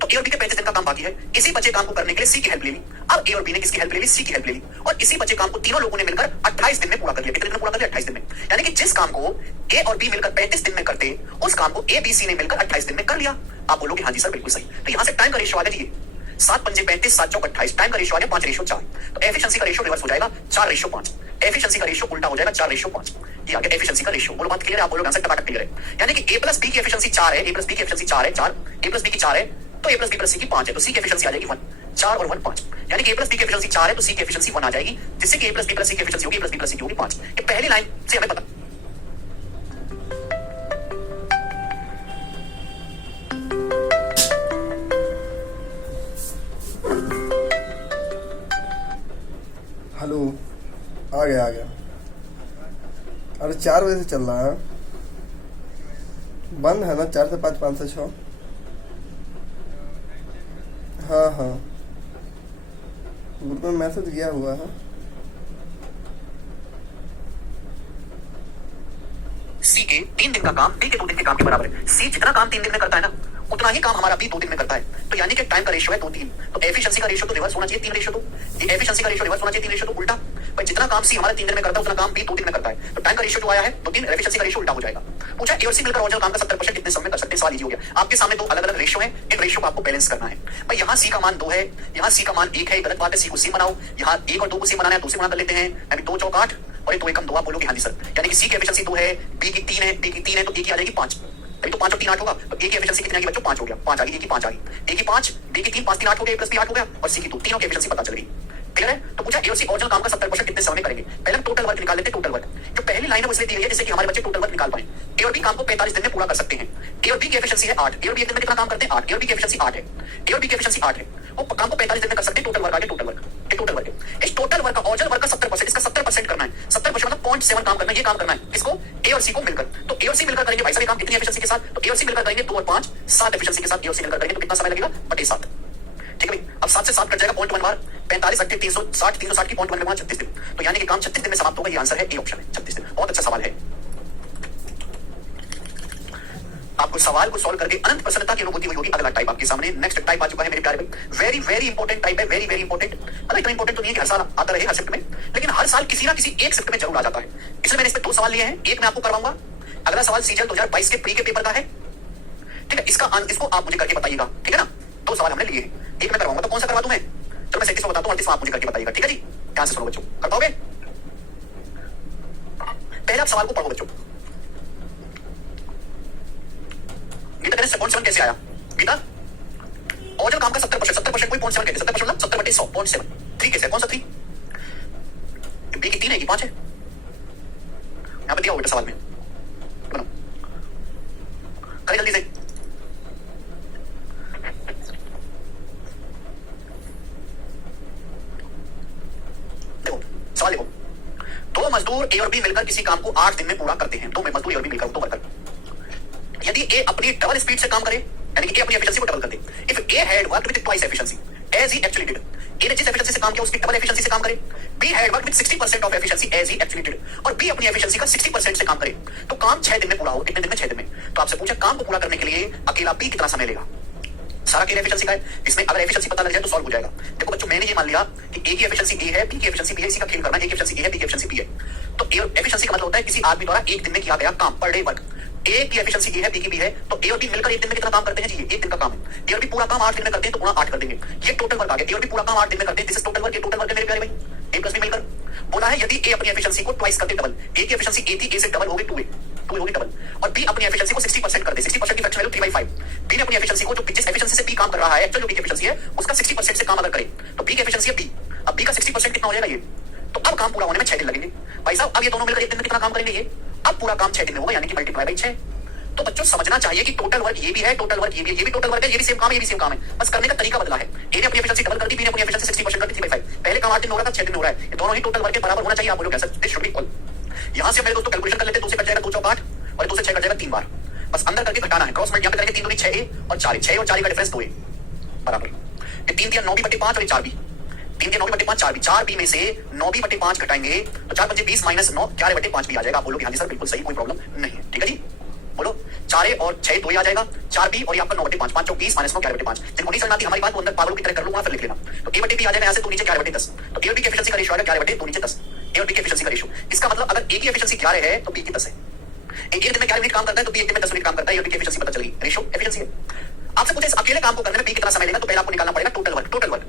तो ए और बी के 35 दिन का काम बाकी है। इसी बचे काम को करने के लिए सी की हेल्प ले ली। अब ए और बी ने किसकी हेल्प ले ली? सी की हेल्प ले ली, और इसी बचे काम को तीनों लोगों ने मिलकर 28 दिन में पूरा कर लिया। कितने दिन में पूरा कर लिया? 28 दिन में। यानी कि जिस काम को ए और बी मिलकर 35 दिन में करते, उस काम को ए बी सी ने मिलकर 28 दिन में कर लिया। आप बोलोगे हाँ जी सर बिल्कुल सही। तो यहां से टाइम का रेशियो आ गया, 7 पंजे 35, 7 चौक 28, टाइम का रेशियो आ गया 5:4। तो एफिशिएंसी का रेशियो रिवर्स हो जाएगा 4:5। एफिशिएंसी का रेशियो उल्टा हो जाएगा 4:5। ये आ गया एफिशिएंसी का रेशियो। बोलो बात क्लियर है? आप बोलोगे आंसर टकाटक क्लियर है। यानी कि ए प्लस बी की एफिशिएंसी 4 है, ए प्लस बी की एफिशिएंसी 4 है, 4 ए प्लस बी की 4 है, तो ए प्लस बी प्लस सी की 5 है, तो सी की एफिशिएंसी आ जाएगी 1। 4 और 1 5, यानी कि ए प्लस बी की एफिशिएंसी 4 है तो सी की एफिशिएंसी 1 आ जाएगी, जिससे कि ए प्लस बी प्लस सी की एफिशिएंसी होगी, ए प्लस बी प्लस सी की होगी 5। ये पहली लाइन से हमें पता। हेलो, आ गया। अरे 4 बजे से चल रहा है, बंद है ना? 4 से 5, 5 से 6। हाँ, ग्रुप में मैसेज गया हुआ है। सी के 3 दिन का काम बी के 2 दिन के काम के बराबर है। सी जितना काम 3 दिन में करता है ना, उतना ही काम हमारा बी 2 दिन में करता है। तो यानी कि टाइम का रेशियो है 2-3, तो एफिशिएंसी का रेशियो तो रिवर्स होना चाहिए 3 रेशियो 2। ये एफिशिएंसी का रेशियो रिवर्स होना चाहिए 3 रेशियो 2, उल्टा। भाई जितना काम सी हमारा 3 दिन में करता है उतना काम बी 2 दिन में करता है, तो टाइम का रेशियो जो आया है 2-3, एफिशिएंसी का रेशियो उल्टा हो जाएगा। पूछा ए और सी मिलकर ओरिजिनल काम का 70% कितने समय में कर सकते हैं, सवाल इजी हो गया। आपके सामने दो अलग अलग रेशियो है, इन रेशियो को आपको बैलेंस करना है। भाई यहाँ सी का मान 2 है, यहाँ सी का मान 1 है, गलत बात है, सी को सी बनाओ, यहाँ 1 और 2 को सी बनाना है, 2 से बना कर लेते हैं, यानी 2 चौक 8 और 2 एकम 2। आप बोलोगे हाँ जी सर, यानी कि सी की एफिशिएंसी 2 है, बी की 3 है, बी की 3 है, तो ए की आ जाएगी 5। अभी तो 5 और 3 8 होगा, तो ए की एफिशिएंसी कितनी आ गई बच्चों, 5 हो गया, 5 आ गई, ए की 5 आ गई, ए की 5, बी की 3, 5 3 8 हो गया, प्लस बी 8 हो गया, और सी की 2, तीनों की एफिशिएंसी पता चल गई। क्लियर है? तो पूछा ए और सी ओरिजिनल काम का 70% कितने समय में करेंगे। पहले हम टोटल वर्क निकाल लेते हैं। टोटल वर्क जो पहली लाइन है वो इसलिए दी गई है जिससे कि हमारे बच्चे टोटल वर्क निकाल पाए। ए और बी काम को 45 दिन में पूरा कर सकते हैं। ए और बी की एफिशिएंसी है 8, ए और बी एक दिन में कितना काम करते हैं 8, ए और बी की एफिशिएंसी 8 है, ए और बी की एफिशिएंसी 8 है, वो काम को 45 दिन में कर सकते हैं। टोटल वर्क आ गया, टोटल वर्क, ये टोटल वर्क है। इस टोटल वर्क का ओरिजिनल वर्क का 70%, इसका 70% करना है, 70% मतलब 0.7 काम करना है, ये काम करना है किसको, ए और सी को मिलकर। तो ए और सी मिलकर करेंगे भाई साहब काम कितनी एफिशिएंसी के साथ, तो ए और सी मिलकर करेंगे 2 और 5 7 एफिशिएंसी के साथ ए और सी मिलकर करेंगे, तो कितना समय लगेगा बटे 7। ठीक है भाई, अब 7 से 7 कट जाएगा 0.1 बार, 45 8 360, 360 की 0.1 में 36 दिन, तो यानी कि काम 36 दिन में समाप्त होगा। ये आंसर है, ए ऑप्शन है 36 दिन। बहुत अच्छा सवाल है। आपको सवाल को सॉल्व करके अनंत प्रसन्नता की अनुभूति हुई होगी। अगला टाइप आपके सामने, नेक्स्ट टाइप आ चुका है मेरे प्यारे भाई, वेरी वेरी इंपॉर्टेंट टाइप है, वेरी वेरी इंपॉर्टेंट। मतलब इतना इंपॉर्टेंट तो नहीं है कि हर साल आता रहे हर शिफ्ट में, लेकिन हर साल किसी ना किसी एक शिफ्ट में जरूर आ जाता है। इसलिए मैंने इस पे 2 सवाल लिए हैं, एक मैं आपको करवाऊंगा। अगला सवाल सीजन 2022 के प्री के पेपर का है, ठीक है, इसको आप मुझे करके बताइएगा, ठीक है ना। 2 सवाल हमने लिए हैं, एक मैं करवाऊंगा, तो कौन सा करवा दूं मैं, चलो मैं 37 बताता हूं, 38 आप मुझे करके बताइएगा, ठीक है जी। ध्यान से सुनो बच्चों, कर पाओगे। पहले आप सवाल को पढ़ो बच्चों। गीता कहने 0.7 कैसे आया, गीता ओरिजिनल काम का 70% कोई 0.7 कहते, 70% मतलब 70 बटे 100, 0.7। 3 कैसे, कौन सा 3, बी की 3 है कि 5 है, यहां पे दिया हुआ बेटा सवाल में, बनाओ करें जल्दी से। देखो सवाल देखो, 2 मजदूर ए और बी मिलकर किसी काम को 8 दिन में पूरा करते हैं। 2 मजदूर ए और बी मिलकर, 2 वर्कर। यदि ए अपनी डबल स्पीड से काम करे, यानी कि ए अपनी एफिशिएंसी को डबल कर दे, if A had worked with twice efficiency as he actually did, A ने जिस एफिशिएंसी से काम किया उसकी डबल एफिशिएंसी से काम करे, B had worked with 60% of efficiency as he actually did, और बी अपनी एफिशिएंसी का 60% से काम करे, तो काम 6 दिन में पूरा हो। कितने दिन में, 6 दिन में। तो आपसे पूछा काम को पूरा करने के लिए अकेला बी कितना समय लेगा, सारा केस एफिशिएंसी का है, इसमें अगर एफिशिएंसी पता लग जाए तो सॉल्व हो जाएगा। देखो बच्चों, मैंने ये मान लिया कि ए की एफिशिएंसी ए है, बी की एफिशिएंसी बी है, इसी का खेल करना है, ए की एफिशिएंसी ए है, बी की एफिशिएंसी बी है। तो एफिशिएंसी का मतलब होता है किसी आदमी द्वारा एक दिन में किया गया काम, पर डे वर्क। ए की एफिशिएंसी ए है, बी की बी है, तो ए और बी मिलकर एक दिन में कितना काम करते हैं जी, ये एक दिन का काम है। ए और बी पूरा काम 8 दिन में करते हैं, तो गुणा 8 कर देंगे, ये टोटल वर्क आ गया। ए और बी पूरा काम 8 दिन में करते हैं, दिस इज टोटल वर्क, ये टोटल वर्क है मेरे प्यारे भाई। ए प्लस बी मिलकर बोला है यदि ए अपनी एफिशिएंसी को ट्वाइस करते, डबल, ए की एफिशिएंसी ए थी, ए से डबल हो गई 2 होगी डबल, और बी अपनी एफिशिएंसी को 60% कर दे, 60% की फ्रैक्शन वैल्यू 3/5। बी ने अपनी एफिशिएंसी को, जो जिस एफिशिएंसी से बी काम कर रहा है, एक्चुअल जो बी की एफिशिएंसी है उसका 60% से काम अगर करे, तो बी की एफिशिएंसी है बी, अब बी का 60% कितना हो जाएगा ये, तो अब काम पूरा होने में 6 दिन लगेंगे भाई साहब। अब ये दोनों मिलकर एक दिन में कितना काम करेंगे, ये अब पूरा काम 6 दिन में होगा, यानी कि मल्टीप्लाई बाई 6। तो बच्चों समझना चाहिए कि टोटल वर्क ये भी है, टोटल वर्क ये भी है, ये भी टोटल वर्क है, ये भी सेम काम है, ये भी सेम काम है, बस करने का तरीका बदला है। ए ने अपनी एफिशिएंसी डबल कर दी, बी ने अपनी एफिशिएंसी 60% कर दी, 3/5। पहले काम 8 दिन हो रहा था, 6 दिन में हो रहा है, ये दोनों ही टोटल वर्क के बराबर होना चाहिए। आप बोलोगे sir this should be equal. यहां से मेरे दोस्तों कैलकुलेशन कर लेते हैं, 2 से कट जाएगा 2 चौक 8 और 2 से 6 कट जाएगा 3 बार, बस अंदर करके घटाना है, क्रॉस मल्टीप्लाई यहां पे करेंगे, 3 दूनी 6 ए और 4 ए, 6 और 4 का डिफरेंस 2 ए बराबर, ये 3 दिया 9b बटे 5 और ये 4b, 3 दिया 9b बटे 5 4b, 4b में से 9b बटे 5 घटाएंगे तो 4 5 20 माइनस 9 11 बटे 5 भी आ जाएगा। आप बोलोगे हाँ जी सर बिल्कुल सही, कोई प्रॉब्लम नहीं है, ठीक है जी। बोलो 4 और 6 2 ही आ जाएगा, 4b और ये आपका 9 बटे 5, 5 चौक 20 माइनस 9 11 बटे 5। जिनको नहीं समझ आती हमारी बात वो अंदर पागलों की तरह कर लो, वहां फिर लिख लेना। तो a बटे b आ जाएगा, यहां से 2 नीचे 11 बटे 10, तो a और b की एफिशिएंसी का रेशियो आएगा 11 बटे 2 नीचे 10, a और b की एफिशिएंसी का रेशियो। इसका मतलब अगर a की एफिशिएंसी 11 है तो b की 10 है। एक दिन में 11 मिनट काम करता है तो b एक दिन में 10 मिनट काम करता है, a और b की एफिशिएंसी पता चली, रेशियो एफिशिएंसी है। आपसे पूछे इस अकेले काम को करने में b कितना समय लेगा, तो पहले आपको निकालना पड़ेगा टोटल वर्क, टोटल वर्क।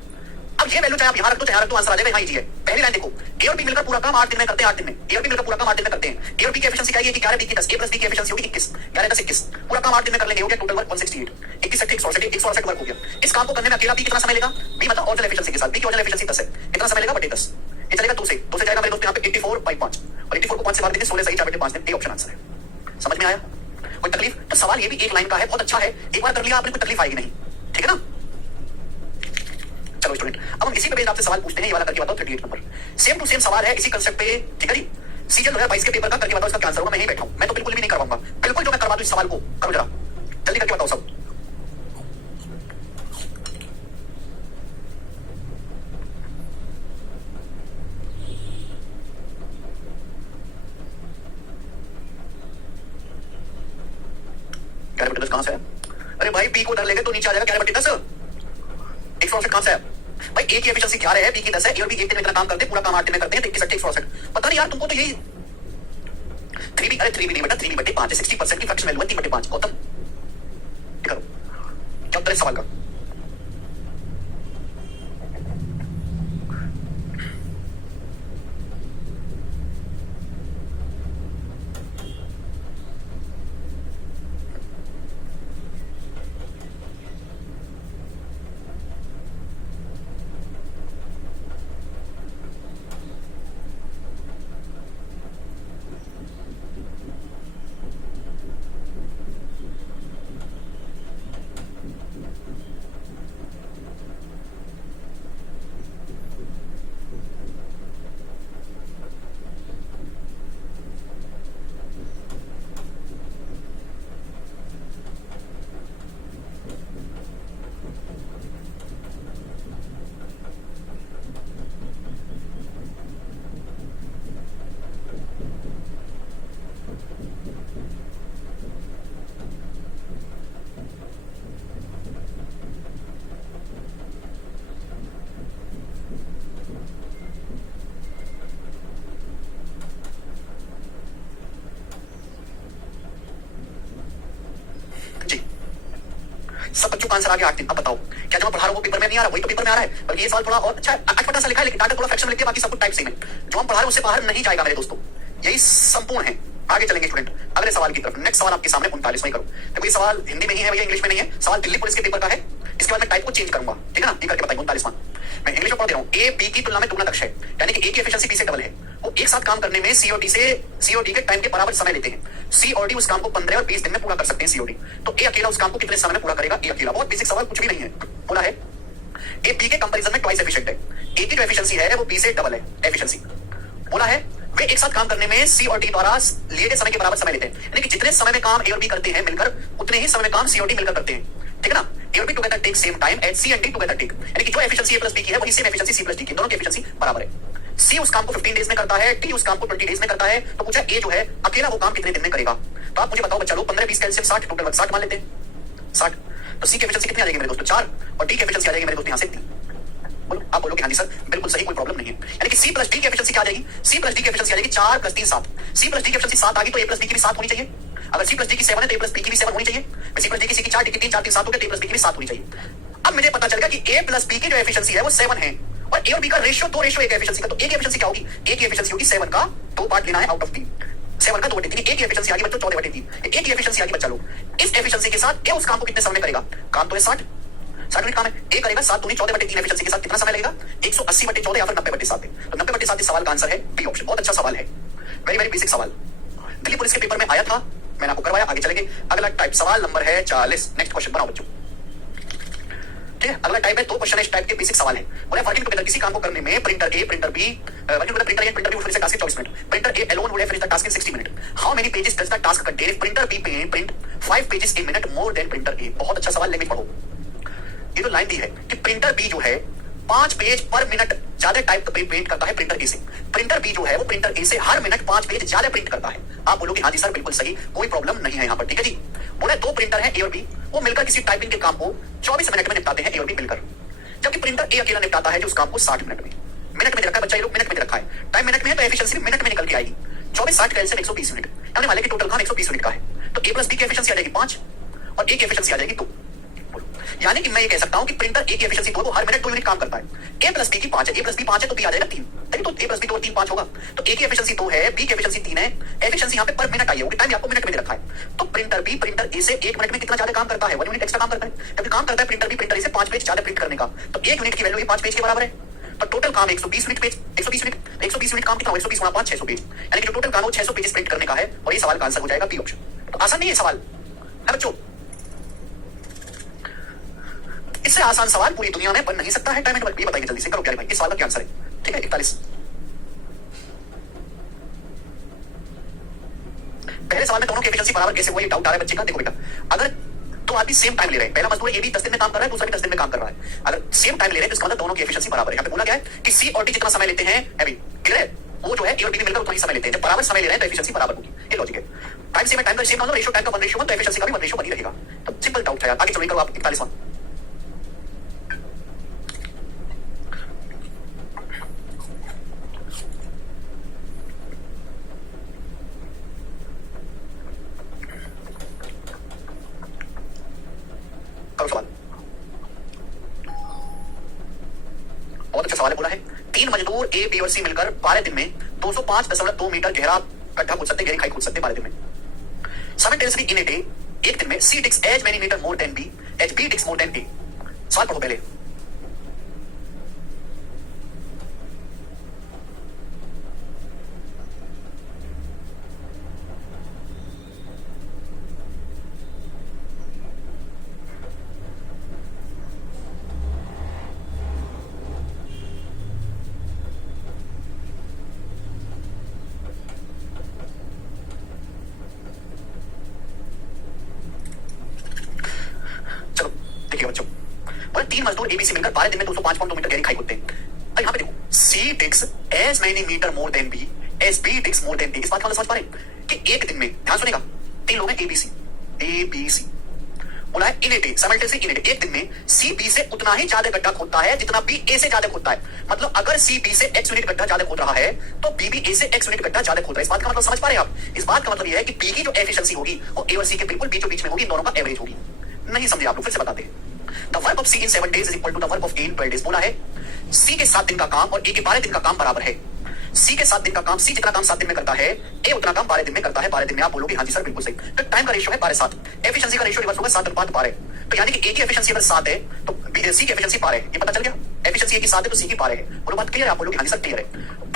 अब ये वैल्यू चाहे आप यहां रख दो चाहे रख दो, आंसर आ जाएगा यहाँ इजी है। पहली लाइन देखो, ए और बी मिलकर पूरा काम 8 दिन में करते हैं, 8 दिन में ए और बी मिलकर पूरा काम 8 दिन में करते हैं। ए और बी की एफिशिएंसी क्या है, 11 बी की 10, ए प्लस बी की एफिशिएंसी होगी 21, 11 10 21, पूरा काम 8 दिन में कर लेंगे, हो गया टोटल वर्क 168, 21 60 168 वर्क हो गया। इस काम को करने में अकेला बी कितना समय लेगा, बी मतलब ओरिजिनल एफिशिएंसी के साथ, बी की ओरिजिनल एफिशिएंसी 10 है, कितना समय लेगा बटे 10, ये चलेगा 2 से जाएगा मेरे दोस्त यहाँ पे 84/5 और 84 को 5 से बाहर देंगे 16 सही 4 बटे 5 दिन, ए ऑप्शन आंसर है। समझ में आया, कोई तकलीफ? तो सवाल ये भी एक लाइन का है, बहुत अच्छा है, एक बार कर लिया आपने कोई तकलीफ आएगी नहीं, ठीक है ना। चलो स्टूडेंट, अब हम इसी पे बेस्ड आपसे सवाल पूछते हैं, ये वाला करके बताओ 38 नंबर, सेम टू सेम सवाल है इसी कांसेप्ट पे, ठीक है जी। सीजन 2022 के पेपर का करके बताओ, इसका क्या आंसर होगा। मैं यहीं बैठा हूं, मैं तो बिल्कुल भी नहीं करवाऊंगा, बिल्कुल जो मैं करवा दूं इस सवाल को करो, जरा जल्दी करके बताओ सब। कहां से है? अरे अरे भाई बी को डर लेंगे तो नीचे आ जाएगा 11/10। 168 कहां से है भाई? ए की एफिशिएंसी 11 है, बी की 10 है। ए और बी एक दिन में इतना काम करते हैं, पूरा काम 8 दिन में करते हैं। 168 पता नहीं यार तुमको तो यही 3b, अरे 3b नहीं बेटा, 3b/5 है। 60% की फ्रैक्शन वैल्यू है 3/5। गौतम करो क्या उत्तर है सवाल का? सब बच्चों का आंसर आ गया 8 दिन। अब बताओ क्या जो मैं पढ़ा रहा हूँ वो पेपर में नहीं आ रहा? वही तो पेपर में आ रहा है, बल्कि ये सवाल थोड़ा और अच्छा अटपटा सा लिखा है, लेकिन डाटा थोड़ा फ्रैक्शन में लिखा है, बाकी सब कुछ टाइप सेम है। जो हम पढ़ा रहे हैं उससे बाहर नहीं जाएगा मेरे दोस्तों, यही संपूर्ण है। आगे चलेंगे स्टूडेंट अगले सवाल की तरफ। नेक्स्ट सवाल आपके सामने 39वां करो। देखो ये सवाल हिंदी में ही है भैया, इंग्लिश में नहीं है। सवाल दिल्ली पुलिस के पेपर का है। इसके बाद मैं टाइप को चेंज करूंगा, ठीक है ना? ये करके बताइए 39वां। मैं इंग्लिश में पढ़ दे रहा हूँ। ए बी की तुलना में दुगना दक्ष है, यानी कि ए की एफिशिएंसी बी से डबल है। वो एक साथ काम करने में सीओडी के टाइम के बराबर समय लेते हैं। सी और डी उस काम को 15 और 20 दिन में पूरा कर सकते हैं सीओडी। तो ए अकेला उस काम को कितने समय में पूरा करेगा? ए अकेला। बहुत बेसिक सवाल, कुछ भी नहीं है। बोला है ए बी के कंपैरिजन में ट्वाइस एफिशिएंट है। ए की जो एफिशिएंसी है वो बी से डबल है एफिशिएंसी। बोला है वे एक साथ काम करने में सी और डी द्वारा लिए गए समय के बराबर समय लेते हैं, यानी कि जितने समय में काम ए और बी करते हैं मिलकर, उतने ही समय में काम सी और डी मिलकर करते हैं, ठीक है ना? ए और B together take same time and C and D together take, यानी कि जो एफिशिएंसी ए प्लस बी की है वही same efficiency C plus D की, दोनों की एफिशिएंसी बराबर है। सी उस काम को 15 डेज में करता है, डी उस काम को 20 डेज में करता है। तो पूछा ए जो है अकेला वो काम कितने दिन में करेगा? तो आप मुझे बताओ बच्चा लोग, 15 20 कैलसियम 60, टोटल वर्क 60 मान लेते हैं 60। तो सी की एफिशिएंसी कितनी आ जाएगी मेरे दोस्तों? 4, और डी की एफिशिएंसी आ जाएगी मेरे दोस्तों यहाँ से 3। बोलो, आप बोलोगे हाँ जी सर बिल्कुल सही, कोई प्रॉब्लम नहीं है। यानी कि सी प्लस डी की एफिशिएंसी क्या आ जाएगी? सी प्लस डी की एफिशिएंसी आ जाएगी 4 + 3 7। सी प्लस डी की एफिशिएंसी 7 आ गई तो ए प्लस बी की भी 7 होनी चाहिए। अगर सी प्लस डी की 7 है तो ए प्लस बी की भी 7 होनी चाहिए। सी प्लस डी की 4, डी की 3, 4 3 7 हो गया, तो ए प्लस बी की भी 7 होनी चाहिए। अब मुझे पता चल गया कि ए प्लस बी की जो एफिशिएंसी है वो 7 है, और ए और बी का रेशियो 2:1 है एफिशिएंसी का। तो ए की एफिशिएंसी क्या होगी? ए की एफिशिएंसी होगी 7 का 2 पार्ट लेना है आउट ऑफ 3, 7 का 2/3। ए की एफिशिएंसी आ गई बच्चों 14/3। ए की एफिशिएंसी आ गई बच्चा लोग। इस एफिशिएंसी के साथ ए उस काम को कितने समय में करेगा? काम तो है 60 मिनट काम है। ए करेगा 7 दूनी 14/3 एफिशिएंसी के साथ कितना समय लगेगा? 180/14 या फिर 90/7। तो 90/7 सवाल का आंसर है बी ऑप्शन। बहुत अच्छा सवाल है, वेरी वेरी बेसिक सवाल, दिल्ली पुलिस के पेपर में आया था, मैंने आपको करवाया। आगे चलेंगे, अगला टाइप सवाल नंबर है 40। नेक्स्ट क्वेश्चन बनाओ बच्चों, ठीक है? अगला टाइप है, 2 क्वेश्चन है इस टाइप के, बेसिक सवाल है। बोले वर्किंग टुगेदर किसी काम को करने में printer A printer B working together printer A and printer B would finish the task in 24 minute. Printer A alone would finish the task in 60 minute. How many pages does the task contain? Printer B print 5 pages in minute more than printer A. बहुत अच्छा सवाल, लेकिन पढ़ो ये तो line दी है कि printer B जो है 5 पेज पर मिनट ज्यादा टाइप प्रिंट करता है प्रिंटर ए से। प्रिंटर बी जो है वो प्रिंटर ए से हर मिनट 5 पेज ज्यादा प्रिंट करता है। आप बोलोगे हाँ जी सर बिल्कुल सही, कोई प्रॉब्लम नहीं है यहाँ पर, ठीक है जी। बोले 2 प्रिंटर है ए और बी, वो मिलकर किसी टाइपिंग के काम को 24 मिनट में निपटाते हैं ए और बी मिलकर, जबकि प्रिंटर ए अकेला निपटाता है जो उस काम को 60 मिनट में। मिनट में रखा है बच्चा, ये लोग मिनट में रखा है, टाइम मिनट में है तो एफिशिएंसी भी मिनट में निकल के आएगी। 24 60 कैलसियम 120 मिनट, यानी वाले की टोटल काम 120 मिनट का है। तो ए प्लस बी की एफिशिएंसी आ जाएगी 5 और ए की एफिशिएंसी आ जाएगी 2। यानी कि मैं ये कह सकता हूं कि प्रिंटर ए की एफिशिएंसी 2 तो हर मिनट 2 यूनिट काम करता है। ए प्लस बी की 5 है, ए प्लस बी 5 है तो बी आ जाएगा 3, तभी तो ए प्लस बी 2 और 3 5 होगा। तो ए की एफिशिएंसी 2 है, बी की एफिशिएंसी 3 है। एफिशिएंसी यहां पे पर मिनट आई होगी, टाइम आपको मिनट में दे रखा है। तो प्रिंटर बी प्रिंटर ए से 1 मिनट में कितना ज्यादा काम करता है? 1 यूनिट एक्स्ट्रा काम करता है। जब काम करता है प्रिंटर बी प्रिंटर ए से 5 पेज ज्यादा प्रिंट करने का, तो 1 यूनिट की वैल्यू ये 5 पेज के बराबर है। तो टोटल काम 120 मिनट पेज 120 मिनट 120 मिनट काम कितना? 120 गुणा 5 600 पेज, यानी कि जो टोटल काम वो 600 पेजेस प्रिंट करने का है। और ये सवाल का आंसर हो जाएगा बी ऑप्शन। तो आसान नहीं है सवाल है बच्चों, इससे आसान सवाल पूरी दुनिया में बन नहीं सकता है। टाइम एंड वर्क भी बताइए जल्दी से, करो प्यारे भाई, इस सवाल का क्या आंसर है? ठीक है 41। पहले सवाल में दोनों की एफिशिएंसी बराबर कैसे हुआ, ये डाउट आ रहा है बच्चे का। देखो बेटा, अगर 2 आदमी सेम टाइम ले रहे हैं, पहला मजदूर ए भी 10 दिन में काम कर रहा है, दूसरा भी 10 दिन में काम कर रहा है, अगर सेम टाइम ले रहे हैं तो इसका मतलब दोनों की एफिशिएंसी बराबर है। यहाँ पे बोला गया है कि सी और डी जितना समय लेते हैं, अभी क्लियर है? वो जो है ए और बी भी मिलकर उतना ही समय लेते हैं। जब बराबर समय ले रहे हैं तो एफिशिएंसी बराबर होगी। ये लॉजिक है। टाइम सेम है, टाइम का सेम ना रेशियो टाइम का 1:1 तो एफिशिएंसी का भी 1:1 ही रहेगा। तो सिंपल डाउट है यार। आगे चलो करो आप 41वां। करो सवाल। बहुत अच्छा सवाल है, बोला है 3 मजदूर ए बी और सी मिलकर 12 दिन में 205.2 मीटर गहरा गड्ढा खोद सकते, गहरी खाई खोद सकते 12 दिन में। Simultaneously in a day, एक दिन में C digs as many meter more than B, as B digs more than A। सवाल पढ़ो पहले। बच्चों, बोले 3 मजदूर एबीसी मिलकर 12 दिन में 205.2 मीटर गहरी खाई खोदते हैं। अब यहाँ पे देखो, C digs as many meter more than B, as B digs more than D. इस बात का मतलब समझ पा रहे हैं कि एक दिन में, ध्यान सुनेगा, 3 लोग हैं एबीसी, बोला है in a day, simultaneously in a day, एक दिन में सी बी से उतना ही ज्यादा गड्ढा खोदता है जितना बी ए से ज्यादा खोदता है। मतलब अगर सी बी से x यूनिट गड्ढा ज्यादा खोद रहा है तो बी भी ए से x यूनिट गड्ढा ज्यादा खोद रहा है। इस बात का मतलब समझ पा रहे हैं आप? इस बात का मतलब यह है कि बी की जो एफिशिएंसी होगी वो ए और सी के बिल्कुल बीचों बीच में होगी, दोनों का एवरेज होगी। नहीं समझे आप लोग? फिर से बताते हैं। The work of C in 7 days is equal to the work of A in 12 days। बोला है C के 7 दिन का काम और A के 12 दिन का काम बराबर है। C के 7 दिन का काम, C जितना काम 7 दिन में करता है, A उतना काम 12 दिन में करता है। 12 दिन में आप बोलोगे हाँ जी सर बिल्कुल सही। तो टाइम का रेशियो है 12:7, एफिशिएंसी का रेशियो रिवर्स होगा 7:12। तो यानी कि A की एफिशिएंसी अगर 7 है तो C की एफिशिएंसी 12 है। ये पता चल गया? एफिशिएंसी A की 7 है तो C की 12 है। बोलो बात क्लियर है? आप बोलोगे हाँ जी सर क्लियर है।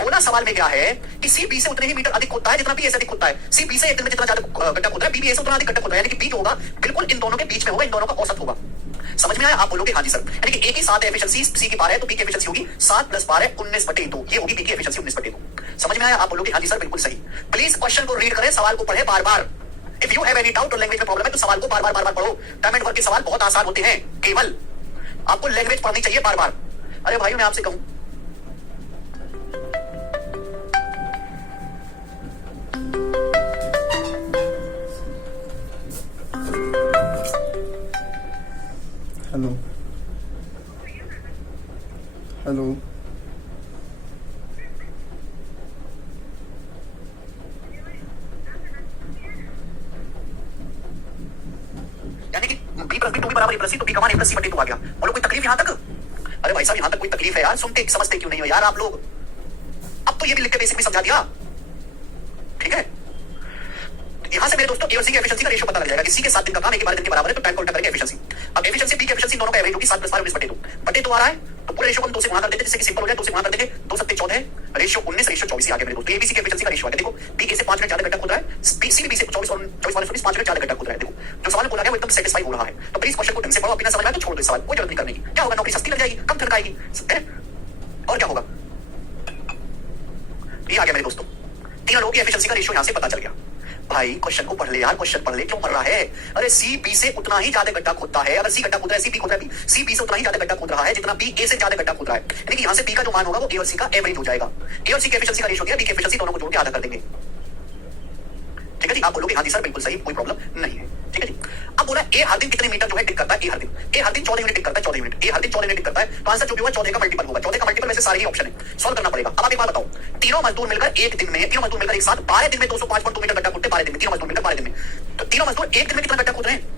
बोला सवाल में क्या है कि C B से उतने ही मीटर अधिक होता है जितना B A से अधिक होता है। C B से एक दिन में जितना ज्यादा गड्ढा होता है, B A से उतना अधिक गड्ढा होता है। यानी कि B जो होगा बिल्कुल इन दोनों के बीच में होगा, इन दोनों का औसत होगा। समझ में आया? आप बोलोगे हाँ जी सर। यानी कि A की 7 एफिशिएंसी, C की 12 है तो B की एफिशिएंसी होगी 7 + 12 19/2। ये होगी B की एफिशिएंसी 19/2। समझ में आया? आप बोलोगे हाँ जी सर बिल्कुल सही। प्लीज क्वेश्चन को रीड करें, सवाल को पढ़े बार बार। If you have any doubt और लैंग्वेज में प्रॉब्लम है तो सवाल को बार बार पढ़ो। टाइम एंड वर्क के सवाल बहुत आसान होते हैं, केवल आपको लैंग्वेज पढ़नी चाहिए बार बार। अरे भाई मैं आपसे कहूं, हेलो हेलो, यानी कि B + B 2 बराबर A + C, तो B का मान A + C/2 आ गया। बोलो कोई तकलीफ यहां तक? अरे भाई साहब यहां तक कोई तकलीफ है यार? सुनते समझते क्यों नहीं हो यार आप लोग? अब तो ये भी लिख के बेसिक भी समझा दिया, ठीक है? यहां से मेरे दोस्तों A और C की एफिशिएंसी का रेशियो पता लग जाएगा कि C के 7 दिन का काम A के 12 दिन के बराबर है, तो टाइम को उल्टा करेंगे एफिशिएंसी। अब एफिशिएंसी B की एफिशिएंसी दोनों का एवरेज होगी 7 + 12 19/2 आ रहा है। तो पूरे रेशियो को हम 2 से गुणा कर देते हैं जिससे कि सिंपल हो जाए। 2 से गुणा कर देंगे, 2 7 14 रेशियो 19 रेशियो 24 आ गया मेरे दोस्तों। ABC की एफिशिएंसी का रेशियो आ गया। देखो B A से 5 मिनट ज्यादा गड्ढा खोद रहा है, C भी B से 24 और 24 वाले 5 मिनट ज्यादा गड्ढा खोद रहा है। देखो जो सवाल बोला गया वो एकदम सेटिस्फाई हो रहा है। तो प्लीज क्वेश्चन को ढंग से पढ़ो, बिना समझ में आए तो छोड़ दो इस सवाल, कोई जरूरत नहीं करने की। क्या होगा? नौकरी सस्ती लग जाएगी, कम तनख्वाह आएगी, और क्या होगा? ये आ गया मेरे दोस्तों, तीनों लोगों की एफिशिएंसी का रेशियो यहां से पता चल गया। भाई क्वेश्चन को पढ़ ले यार, क्वेश्चन पढ़ ले, क्यों मर रहा है? अरे सी बी से उतना ही ज्यादा गड्ढा खोदता है। अगर सी गड्ढा खोद रहा है, सी बी खोद रहा है, सी बी से उतना ही ज्यादा गड्ढा खोद रहा है जितना बी ए से ज्यादा गड्ढा खोद रहा है। यानी कि यहां से बी का जो मान होगा वो ए और सी का एवरेज हो जाएगा। ए और सी की एफिशिएंसी का रेशियो दिया, बी की एफिशिएंसी दोनों को जोड़ के आधा कर देंगे। ठीक है जी? आप बोलोगे हाँ जी सर बिल्कुल सही, कोई प्रॉब्लम नहीं है। ठीक है जी? अब बोला ए हर दिन कितने मीटर जो है डिग करता है? ए हर दिन 14 यूनिट डिग करता है, 14 यूनिट। ए हर दिन 14 यूनिट डिग करता है, तो आंसर जो भी होगा 14 का मल्टीपल होगा। 14 का मल्टीपल वैसे सारे ही ऑप्शन है, सॉल्व करना पड़ेगा। अब आप एक बात बताओ, तीनों मजदूर मिलकर एक साथ 12 दिन में 205.2 मीटर गड्ढा खोदते हैं। 12 दिन में तीनों मजदूर मिलकर 12 दिन में, तो तीनों मजदूर एक दिन में कितना गड्ढा खोद रहे हैं?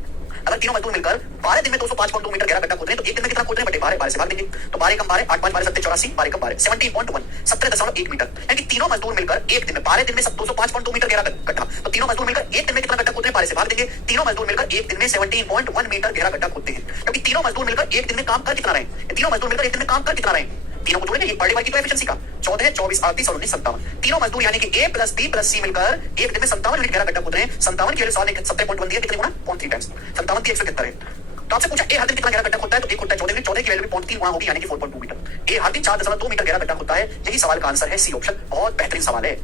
अगर तीनों मजदूर मिलकर 12 दिन में 205.2 मीटर गहरा गड्ढा खोद रहे हैं तो एक दिन में कितना खोद रहे हैं? बटे 12 से भाग देंगे, तो 12 कम 12 8 5 12 7 84 12 कम 12 17.1 17.1 मीटर। यानी कि तीनों मजदूर मिलकर एक दिन में 12 दिन में 205.2 मीटर गहरा गड्ढा, तो तीनों मजदूर मिलकर एक दिन में कितना गड्ढा खोदते हैं? 12 से भाग देंगे, तीनों मजदूर मिलकर एक दिन में 17.1 मीटर गहरा गड्ढा खोदते हैं। क्योंकि तीनों मजदूर मिलकर एक दिन में काम कर कितना रहे? तीनों मजदूर मिलकर एक दिन में काम कर कितना रहे? तीनों को जोड़ेंगे, ये पर डे वर्क की तो एफिशिएंसी का 14 24 38 और 19 57। तीनों मजदूर यानी कि A + B + C मिलकर एक दिन में 57 यूनिट गहरा गड्ढा खोद रहे हैं। 57 के लिए सवाल 70.1 दिया, कितने गुना? 0.3 टाइम्स 57 की 173 है। तो आपसे पूछा ए हर दिन कितना गहरा गड्ढा खोदता है, तो एक होता है 14 यूनिट, 14 की वैल्यू 0.3 गुना होगी यानी कि 4.2 मीटर। ए हर दिन 4.2 मीटर गहरा गड्ढा खोदता है। यही सवाल का आंसर है सी ऑप्शन। बहुत बेहतरीन सवाल है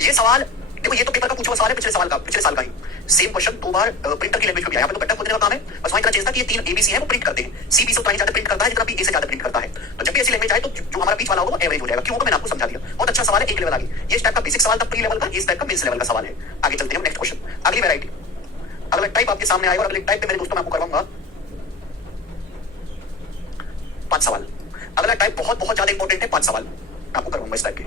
ये सवाल। देखो ये तो पेपर का पूछा हुआ सवाल है पिछले साल का ही सेम क्वेश्चन 2 बार प्रिंटर की लैंग्वेज में भी आया। यहाँ पे तो कट्टा खोदने का काम है, बस वहाँ इतना चेंज था कि ये 3 एबीसी है वो प्रिंट करते हैं। सी बी से उतना ही ज्यादा प्रिंट करता है जितना बी ए से ज्यादा प्रिंट करता है। तो जब भी ऐसी लैंग्वेज आए तो जो हमारा बीच वाला होगा वो एवरेज हो जाएगा। क्यों होगा मैंने आपको समझा दिया। बहुत अच्छा सवाल है, एक लेवल आगे। ये इस टाइप का बेसिक सवाल था प्री लेवल का, इस टाइप का मेंस लेवल का सवाल है। आगे चलते हैं नेक्स्ट क्वेश्चन। अगली वैरायटी, अगला टाइप आपके सामने आएगा और अगले टाइप पे मेरे दोस्तों मैं आपको करवाऊंगा 5 सवाल। अगला टाइप बहुत बहुत ज्यादा इंपॉर्टेंट है, 5 सवाल आपको करवाऊंगा इस टाइप के,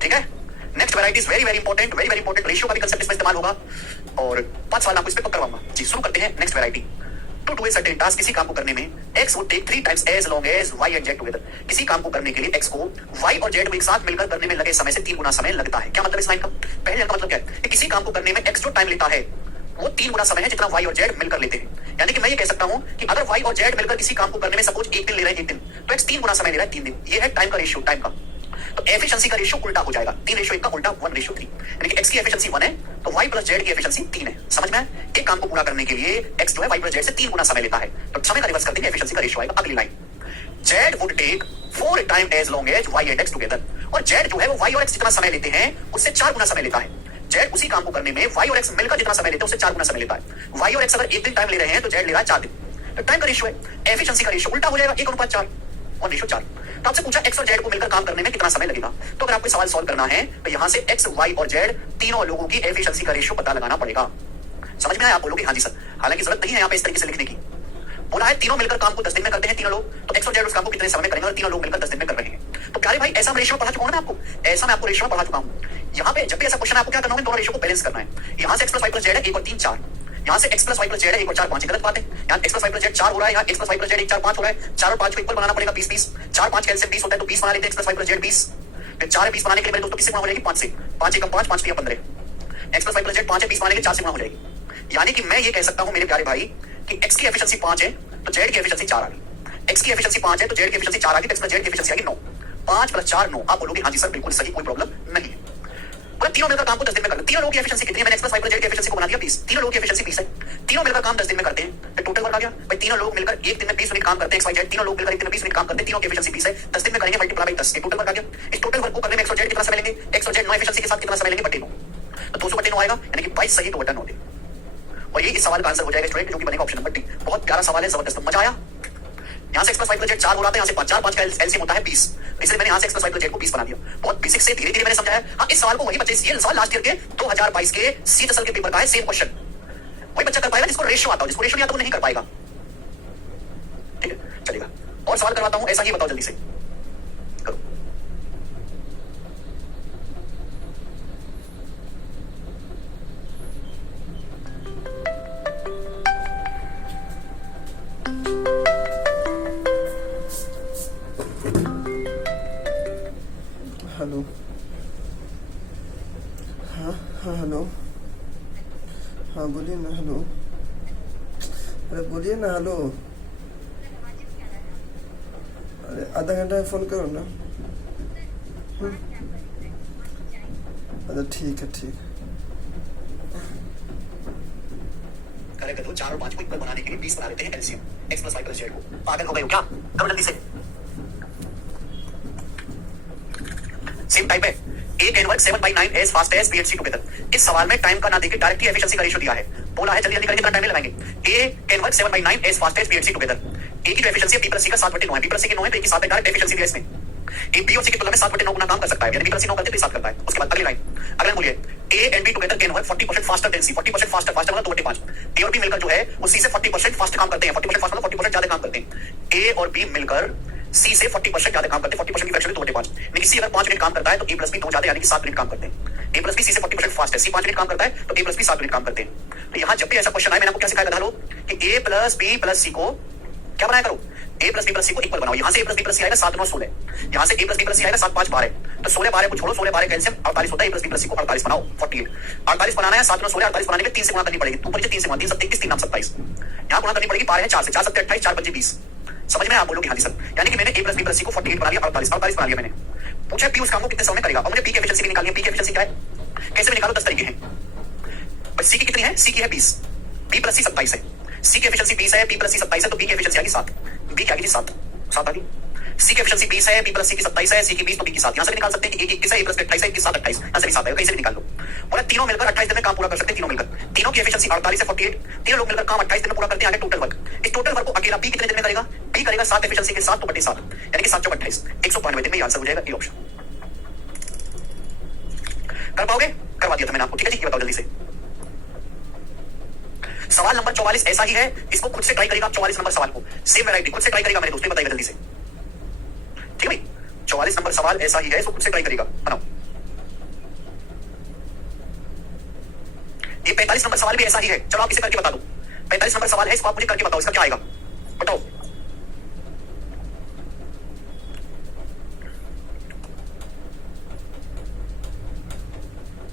ठीक है। Next variety is very very important, very very important. Ratio का भी कंसेप्ट इसमें इस्तेमाल होगा और 5 सवाल आपको इस पे करवाऊंगा जी। शुरू करते हैं next variety. To do a certain task, किसी काम को करने में x would take 3 times as long as y and z together। किसी काम को करने के लिए x को y और z को एक साथ मिलकर करने में लगे समय से 3 गुना समय लगता है। क्या मतलब इस लाइन का? पहले लाइन का मतलब क्या है कि किसी काम को करने में x जो टाइम लेता है वो 3 गुना समय है जितना y और z मिलकर लेते हैं। यानी कि मैं ये कह सकता हूं कि अगर y और z मिलकर किसी काम को करने में सपोज 1 दिन ले रहे हैं, 1 दिन, तो x 3 गुना समय ले रहा है 3 दिन। ये है टाइम का रेशियो, टाइम का। तो एफिशिएंसी का रेशियो उल्टा हो जाएगा, 3:1 का उल्टा 1:3। यानी कि x की एफिशिएंसी 1 है तो y प्लस z की एफिशिएंसी 3 है। समझ में? एक काम को पूरा करने के लिए x जो है y प्लस z से 3 गुना समय लेता है। तो समय का रिवर्स कर देंगे, एफिशिएंसी का रेशियो आएगा। अगली line, z would take 4 times as long as y and x together। और z जो है वो y और x जितना समय लेते हैं उससे 4 गुना समय लेता है। z उसी काम को करने में y और x मिलकर जितना समय लेते हैं उससे 4 गुना समय लेता है। y और x अगर 1 दिन टाइम ले रहे हैं तो z ले रहा है 4 दिन। तो टाइम का रेशियो है, एफिशिएंसी का रेशियो उल्टा हो जाएगा, 1:4 1:4। तो आपसे पूछा x और z को मिलकर काम करने में कितना समय लगेगा। तो अगर आपको सवाल सॉल्व करना है तो यहां से x, y और z तीनों लोगों की एफिशिएंसी का रेशियो पता लगाना पड़ेगा। समझ में आया? आप बोलोगे हाँ जी सर, हालांकि जरूरत नहीं है यहाँ पे इस तरीके से लिखने की। बोला है तीनों मिलकर काम को 10 दिन में करते हैं तीनों लोग, तो x और z उस काम को कितने समय में करेंगे और तीनों लोग मिलकर 10 दिन में कर रहे हैं। तो प्यारे भाई ऐसा मैं रेशियो पढ़ा चुका हूं ना आपको, ऐसा मैं आपको रेशियो पढ़ा चुका हूं। यहाँ पे जब भी ऐसा क्वेश्चन आपको क्या करना है, दोनों रेशियो को बैलेंस करना है। यहाँ से x plus y plus z है 1 और 3 4, यहाँ से x plus y plus z है 1 और 4 5। गलत बात है, यहाँ x plus y plus z 4 हो रहा है, यहाँ x plus y plus z 1 4 5 हो रहा है। 4 और 5 को इक्वल बनाना पड़ेगा 20 20, 4 5 कैलसियम 20 होता है तो 20 बना लेते हैं। x plus y plus z 20, फिर 4 20 बनाने के लिए मेरे दोस्तों किससे गुणा हो जाएगी? 5 से। 5 1 5 5 3 15। x plus y plus z 5 है, 20 बनाने के 4 से गुणा हो जाएगी। यानी कि मैं ये कह सकता हूं मेरे प्यारे भाई कि x की एफिशिएंसी 5 है तो z की एफिशिएंसी 4 आ गई। x की एफिशिएंसी 5 है तो z की एफिशिएंसी 4 आ गई, तो x प्लस z की एफिशिएंसी आ गई 9। 5 प्लस 4 9। आप बोलोगे हाँ जी सर बिल्कुल सही, कोई प्रॉब्लम नहीं है। और तीनों मिलकर काम को 10 दिन में करते हैं। तीनों लोगों की एफिशिएंसी कितनी है? मैंने x plus y plus z की एफिशिएंसी को बना दिया 20। तीनों लोगों की एफिशिएंसी 20 है, तीनों मिलकर काम 10 दिन में करते हैं तो टोटल वर्क आ गया भाई। तीनों लोग मिलकर एक दिन में 20 मिनट काम करते हैं, x y z तीनों लोग मिलकर एक दिन में 20 मिनट काम करते हैं, तीनों की एफिशिएंसी 20 है। 10 दिन में करेंगे मल्टीप्लाई बाय 10, ये टोटल वर्क आ गया। इस टोटल वर्क को करने में x और z कितना समय लेंगे? x और z 9 एफिशिएंसी के साथ कितना समय लेंगे? बटे 9। तो 200 बटे 9 आएगा, यानी कि 22 सही तो बटा 9 दे। और ये इस सवाल का आंसर हो जाएगा स्टूडेंट, जो कि बनेगा ऑप्शन नंबर डी। बहुत प्यारा सवाल है, जबरदस्त, मजा आया। यहाँ से x plus y plus z 4 हो रहा था, यहाँ से 5 4 5 का एलसीएम होता है 20, इसलिए मैंने यहाँ से x plus y plus z को 20 बना दिया। बहुत बेसिक से धीरे धीरे मैंने समझाया। हाँ इस सवाल को वही बच्चे, ये सवाल लास्ट ईयर के 2022 के CSL के पेपर का है, सेम क्वेश्चन वही बच्चा कर पाएगा जिसको रेशियो आता हो। जिसको रेशियो नहीं आता वो नहीं कर पाएगा, ठीक है चलेगा। और सवाल करवाता हूं, ऐसा ही बताओ जल्दी से करो। हेलो, हाँ हाँ हेलो, हाँ बोलिए ना। हेलो, अरे बोलिए ना। हेलो, अरे आधा घंटा में फ़ोन करो ना। अच्छा ठीक है, ठीक है। करेक्ट तो 4 और 5 को इक्वल बनाने के लिए 20 बना लेते हैं LCM x plus y plus z को। पागल हो गए हो क्या? करो जल्दी से। सेम टाइप है, a can work 7/9 as fast as b and c together। इस सवाल में टाइम का ना देके डायरेक्ट ही एफिशिएंसी का रेशियो दिया है। बोला है जल्दी जल्दी करेंगे, इतना टाइम नहीं लगाएंगे। a can work 7/9 as fast as b and c together। a की जो एफिशिएंसी है b प्लस c का 7/9 है, b प्लस c के 9 है तो a की 7 है, डायरेक्ट एफिशिएंसी दिया इसमें। a b और c की तुलना में 7/9 गुना काम कर सकता है, यानी b प्लस c 9 करते तो 7 करता है। उसके बाद अगली लाइन, अगला बोलिए a and b together can work 40% faster than c। 40% faster, faster मतलब 2/5। a और b मिलकर जो है वो c से 40% फास्ट काम करते हैं। 40% फास्ट मतलब 40% ज्यादा काम करते हैं। a और b मिलकर c से 40% ज्यादा काम करते हैं। 40% की फ्रैक्शन 2/5, यानी कि c अगर 5 मिनट काम करता है तो a प्लस b 2 ज्यादा, यानी कि 7 मिनट काम करते हैं। a प्लस b c से 40% फास्ट है, c 5 मिनट काम करता है तो a प्लस b 7 मिनट काम करते हैं। तो यहाँ जब भी ऐसा क्वेश्चन आए, मैंने आपको क्या सिखाया था कि a plus b plus c को क्या बनाया करो? a plus b plus c को इक्वल बनाओ। यहाँ से a plus b plus c आएगा 7 9 16, यहाँ से a plus b plus c आएगा 7 5 12, तो 16 12 को छोड़ो, 16 12 कैल्शियम 48 होता है। a plus b plus c को 48 बनाओ 48। 48 बनाना है, 7 9 16, 48 बनाने के 3 से गुणा करनी पड़ेगी। ऊपर से 3 से गुणा, 3 7 21, 3 9 27, यहाँ गुणा करनी पड़ेगी। 12 है 4 से, 4 7 28, 4 5 20। समझ में? आप बोलोगे हाँ जी सर, यानी कि मैंने a plus b plus c को 48 बना लिया, 48 बना लिया मैंने। पूछा p उस काम को कितने समय में करेगा, और मुझे p की एफिशिएंसी भी निकालनी है। p की एफिशिएंसी क्या है, कैसे भी निकालो? 10 तरीके हैं। c की कितनी है? c की है 20, b प्लस c 27 है। c की एफिशिएंसी 20 है, b प्लस c 27 है, तो b की एफिशिएंसी आएगी 7। b क्या आएगी? 7 आ गई। सी की एफिशिएंसी 20 है, बी प्लस सी की 27 है, सी की 20 तो बी की 7। यहां से भी निकाल सकते हैं कि ए की 21 है, ए प्लस 28 है, ए की 7 28, यहां से भी 7 है, कहीं से भी निकाल लो। बोला तीनों मिलकर 28 दिन में काम पूरा कर सकते हैं, तीनों मिलकर। तीनों की एफिशिएंसी 48 है 48, तीनों लोग मिलकर काम 28 दिन में पूरा करते हैं। आगे टोटल वर्क, इस टोटल वर्क को अकेला बी कितने दिन में करेगा? बी करेगा 7 एफिशिएंसी के 7 तो बटे 7, यानी कि 7 चौक 28, 195 दिन में आंसर हो जाएगा। ये ऑप्शन कर पाओगे? करवा दिया था मैंने आपको, ठीक है जी। बताओ जल्दी से। सवाल नंबर 44 ऐसा ही है, इसको खुद से ट्राई करेगा आप 44 नंबर सवाल को, सेम वैरायटी खुद से ट्राई करेगा मेरे दोस्तों, बताइएगा जल्दी से, ठीक है भाई। 44 नंबर सवाल ऐसा ही है, इसको खुद से ट्राई करेगा, बनाओ। ये 45 नंबर सवाल भी ऐसा ही है, चलो आप इसे करके बता दो। 45 नंबर सवाल है, इसको आप मुझे करके बताओ, इसका क्या आएगा बताओ।